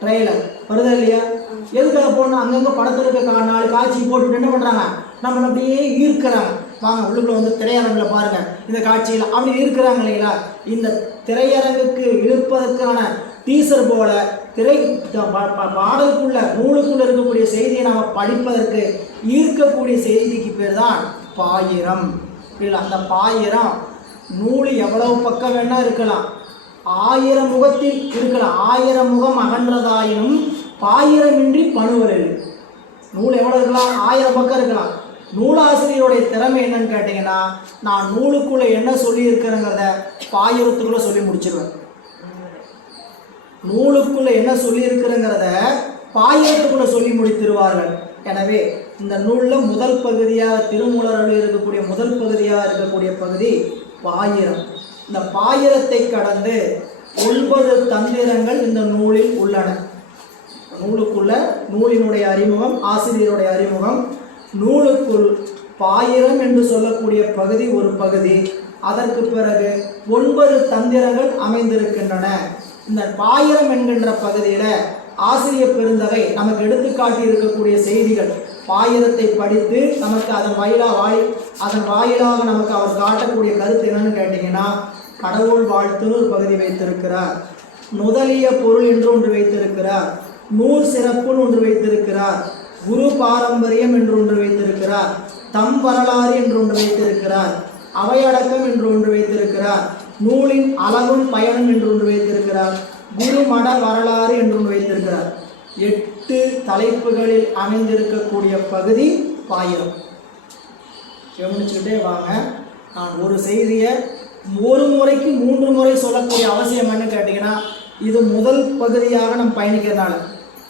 ட்ரெய்லர் வருதா இல்லையா? எதுக்காக போடணும்? அங்கங்கே படத்தில் இருக்க 4 காட்சி போட்டுட்டு என்ன பண்ணுறாங்க, நம்மளை அப்படியே ஈர்க்கிறாங்க. வாங்க உள்ளுக்குள்ள வந்து திரையரங்கில் பாருங்கள் இந்த காட்சியில் அப்படி இருக்கிறாங்க இல்லைங்களா? இந்த திரையரங்குக்கு இழுப்பதற்கான டீசர் போல பாடலுக்குள்ள நூலுக்குள்ள இருக்கக்கூடிய செய்தியை நாம் படிப்பதற்கு ஈர்க்கக்கூடிய செய்திக்கு பேர் தான் பாயிரம். இல்லை, அந்த பாயிரம் நூல் எவ்வளவு பக்கம் வேணா இருக்கலாம், 1000 முகத்தில் இருக்கலாம். 1000 முகம் அகன்றதாயினும் பாயிரமின்றி பணுவரில். நூல் எவ்வளோ இருக்கலாம்? 1000 பக்கம் இருக்கலாம். நூலாசிரியருடைய திறமை என்னன்னு கேட்டிங்கன்னா, நான் நூலுக்குள்ளே என்ன சொல்லியிருக்கிறேங்கிறத பாயிரத்துக்குள்ளே சொல்லி முடிச்சிருவேன். நூலுக்குள்ளே என்ன சொல்லியிருக்கிறேங்கிறத பாயிரத்துக்குள்ளே சொல்லி முடித்திருவார்கள். எனவே இந்த நூலில் முதல் பகுதியாக திருமூலர் இருக்கக்கூடிய முதல் பகுதியாக இருக்கக்கூடிய பகுதி பாயிரம். இந்த பாயிரத்தை கடந்து 9 தந்திரங்கள் இந்த நூலில் உள்ளன. நூலுக்குள்ள நூலினுடைய அறிமுகம், ஆசிரியருடைய அறிமுகம், நூலுக்குள் பாயிரம் என்று சொல்லக்கூடிய பகுதி ஒரு பகுதி. அதற்கு பிறகு 9 தந்திரங்கள் அமைந்திருக்கின்றன. இந்த பாயிரம் என்கின்ற பகுதியில் ஆசிரியர் பெருந்தகை நமக்கு எடுத்துக்காட்டி இருக்கக்கூடிய செய்திகள், பாயிரத்தை படித்து நமக்கு அதன் வாயிலாக நமக்கு அவர் காட்டக்கூடிய கருத்து என்னன்னு கேட்டிங்கன்னா, கடவுள் வாழ்த்துன்னு ஒரு பகுதி வைத்திருக்கிறார், நுதலிய பொருள் என்று ஒன்று வைத்திருக்கிறார், நூறு சிறப்புன்னு ஒன்று வைத்திருக்கிறார், குரு பாரம்பரியம் என்று ஒன்று வைத்திருக்கிறார், தம் வரலாறு என்று ஒன்று வைத்திருக்கிறார், அவையடக்கம் என்று ஒன்று வைத்திருக்கிறார், நூலின் அளவும் பயணம் என்று ஒன்று வைத்திருக்கிறார், குரு மட வரலாறு என்று ஒன்று வைத்திருக்கிறார். 8 தலைப்புகளில் அமைந்திருக்கக்கூடிய பகுதி பாயிரம். கவனிச்சுக்கிட்டே வாங்க. நான் ஒரு செய்தியை ஒரு முறைக்கு 3 முறை சொல்லக்கூடிய அவசியம் என்னன்னு கேட்டிங்கன்னா, இது முதல் பகுதியாக நம்ம பயணிக்கிறதுனால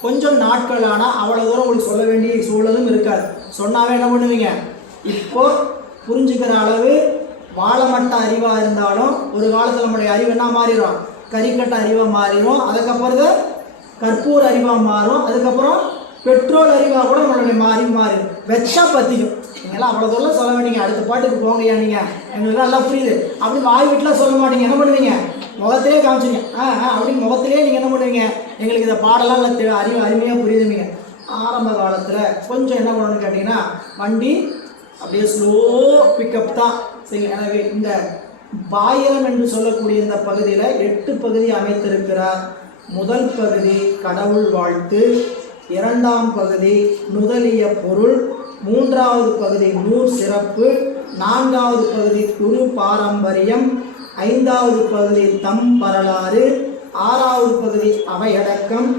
கொஞ்சம் நாட்கள் ஆனால் அவ்வளோ தூரம் உங்களுக்கு சொல்ல வேண்டிய சூழலும் இருக்காது. சொன்னாவே என்ன பண்ணுவீங்க, இப்போ புரிஞ்சுக்கிற அளவு வாழமட்ட அறிவாக இருந்தாலும் ஒரு காலத்தில் நம்மளுடைய அறிவு என்ன மாறிடும், கறிக்கட்ட அறிவாக மாறிடும். அதுக்கப்புறம் கற்பூர அறிவாக மாறும். அதுக்கப்புறம் பெட்ரோல் அறிவாக கூட நம்மளுடைய அறிவு மாறிடும். வெச்சா பற்றிக்கும். நீங்களாம் அவ்வளோ தூரம் சொல்ல வேண்டிங்க, அடுத்த பாட்டுக்கு போங்கய்யா, நீங்கள் எங்களுக்கு நல்லா புரியுது அப்படி வாய் வீட்டில் சொல்ல மாட்டீங்க. என்ன பண்ணுவீங்க, முகத்திலே காமிச்சிங்க. அப்படின்னு முகத்திலே நீங்கள் என்ன பண்ணுவீங்க, எங்களுக்கு இதை பாடலாம் அருமையாக புரியுதுவீங்க. ஆரம்ப காலத்தில் கொஞ்சம் என்ன பண்ணணும்னு கேட்டிங்கன்னா, வண்டி அப்படியே ஸ்லோ பிக்கப் தான் சரிங்க. எனவே இந்த பாயிரம் என்று சொல்லக்கூடிய இந்த பகுதியில் 8 பகுதி அமைத்திருக்கிறார். முதல் பகுதி கடவுள் வாழ்த்து, 2ஆம் பகுதி நுதலிய பொருள், 3வது பகுதி நூறு சிறப்பு, 4வது பகுதி குரு பாரம்பரியம், 5வது பகுதி தம் வரலாறு, 6வது பகுதி அவையடக்கம்,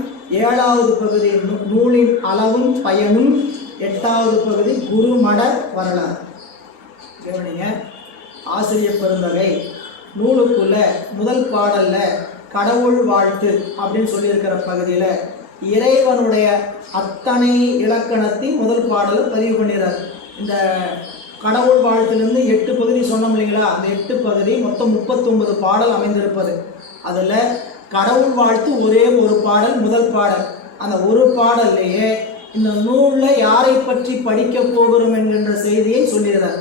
7வது பகுதி நூலின் அளவும் பயனும், 8வது பகுதி குரு மட வரலாறு. கவனிங்க, ஆசிரியர் பெருந்தகை நூலுக்குள்ள முதல் பாடலில் கடவுள் வாழ்த்து அப்படின்னு சொல்லியிருக்கிற பகுதியில் இறைவனுடைய அத்தனை இலக்கணத்தையும் முதல் பாடலை பதிவு பண்ணிடுறார். இந்த கடவுள் வாழ்த்துலேருந்து 8 பகுதி சொன்னோம் இல்லைங்களா, அந்த 8 பகுதி மொத்தம் 39 பாடல் அமைந்திருப்பது. அதில் கடவுள் வாழ்த்து ஒரே ஒரு பாடல், முதல் பாடல். அந்த ஒரு பாடல்லையே இந்த நூலில் யாரை பற்றி படிக்க போகிறோம் என்கின்ற செய்தியை சொல்லிடுறார்.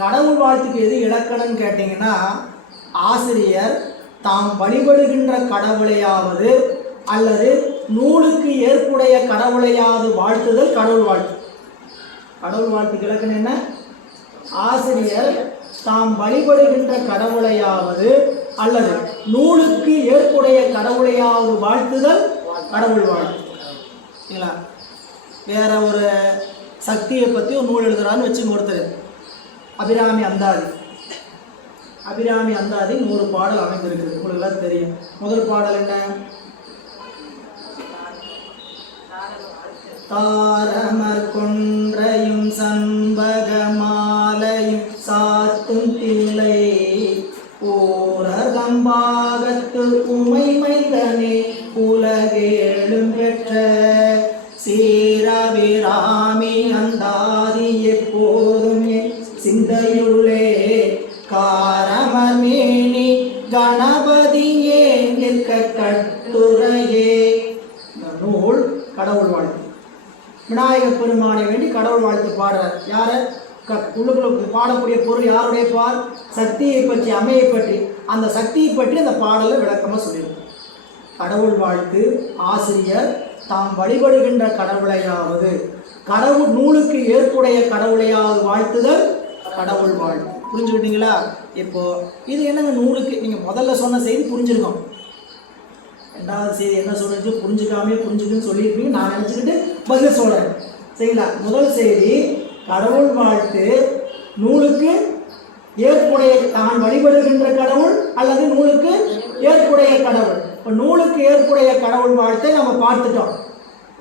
கடவுள் வாழ்த்துக்கு எது இலக்கணம் கேட்டிங்கன்னா, ஆசிரியர் தாம் வழிபடுகின்ற கடவுளையாவது அல்லது நூலுக்கு ஏற்புடைய கடவுளையாவது வாழ்த்துதல் கடவுள் வாழ்த்து. கடவுள் வாழ்த்துக்கு இலக்கணம் என்ன? ஆசிரியர் தாம் வழிபடுகின்ற கடவுளையாவது அல்லது நூலுக்கு ஏற்புடைய கடவுளையாவது வாழ்த்துதல் கடவுள் வாழ்த்து. சரிங்களா? வேற ஒரு சக்தியை பற்றி ஒரு நூல் எழுதுறான்னு வச்சுங்க. ஒருத்தர் அபிராமி அந்தாதி, அபிராமி அந்தாதி 100 பாடல் அமைந்திருக்கிறது. உங்களுக்கு எல்லாம் தெரியும். முதல் பாடல் என்ன? தாரமர் கொன்றையும் சண்பக மாலையும் சாத்தும் தில்லை ஊரகம்பாகத்து உமை மைந்தனே உலகேழும் பெற்ற சீரபிராமி அந்தாதி எப்போதும் என் சிந்தையுள்ளே காரமர் மேனி கணபதியே நிற்க கட்டுரையே. இந்த நூல் கடவுள் வாழ்த்து. விநாயகப் பெருமானை வேண்டி கடவுள் வாழ்த்து பாடுறார். யார? உள்ளுக்குள்ள பாடக்கூடிய பொருள் யாருடைய பால்? சக்தியை பற்றி, அம்மையை பற்றி. அந்த சக்தியை பற்றி அந்த பாடலை விளக்கமாக சொல்லியிருக்கும். கடவுள் வாழ்த்து ஆசிரியர் தாம் வழிபடுகின்ற கடவுளையாவது, கடவுள் நூலுக்கு ஏற்புடைய கடவுளையாவது வாழ்த்துதல் கடவுள் வாழ்த்து. புரிஞ்சுக்கிட்டீங்களா? இப்போ இது என்னங்க நூலுக்கு? நீங்கள் முதல்ல சொன்ன செய்தி புரிஞ்சிருக்கோம். ரெண்டாவது செய்தி என்ன சொல்றது புரிஞ்சுக்காமே புரிஞ்சுக்குன்னு சொல்லியிருப்பீங்க. நான் நினச்சிக்கிட்டு பதில் சொல்கிறேன். சரிங்களா? முதல் செய்தி கடவுள் வாழ்த்து நூலுக்கு ஏற்புடைய, தான் வழிபடுகின்ற கடவுள் அல்லது நூலுக்கு ஏற்புடைய கடவுள். இப்போ நூலுக்கு ஏற்புடைய கடவுள் வாழ்த்தை நம்ம பார்த்துட்டோம்.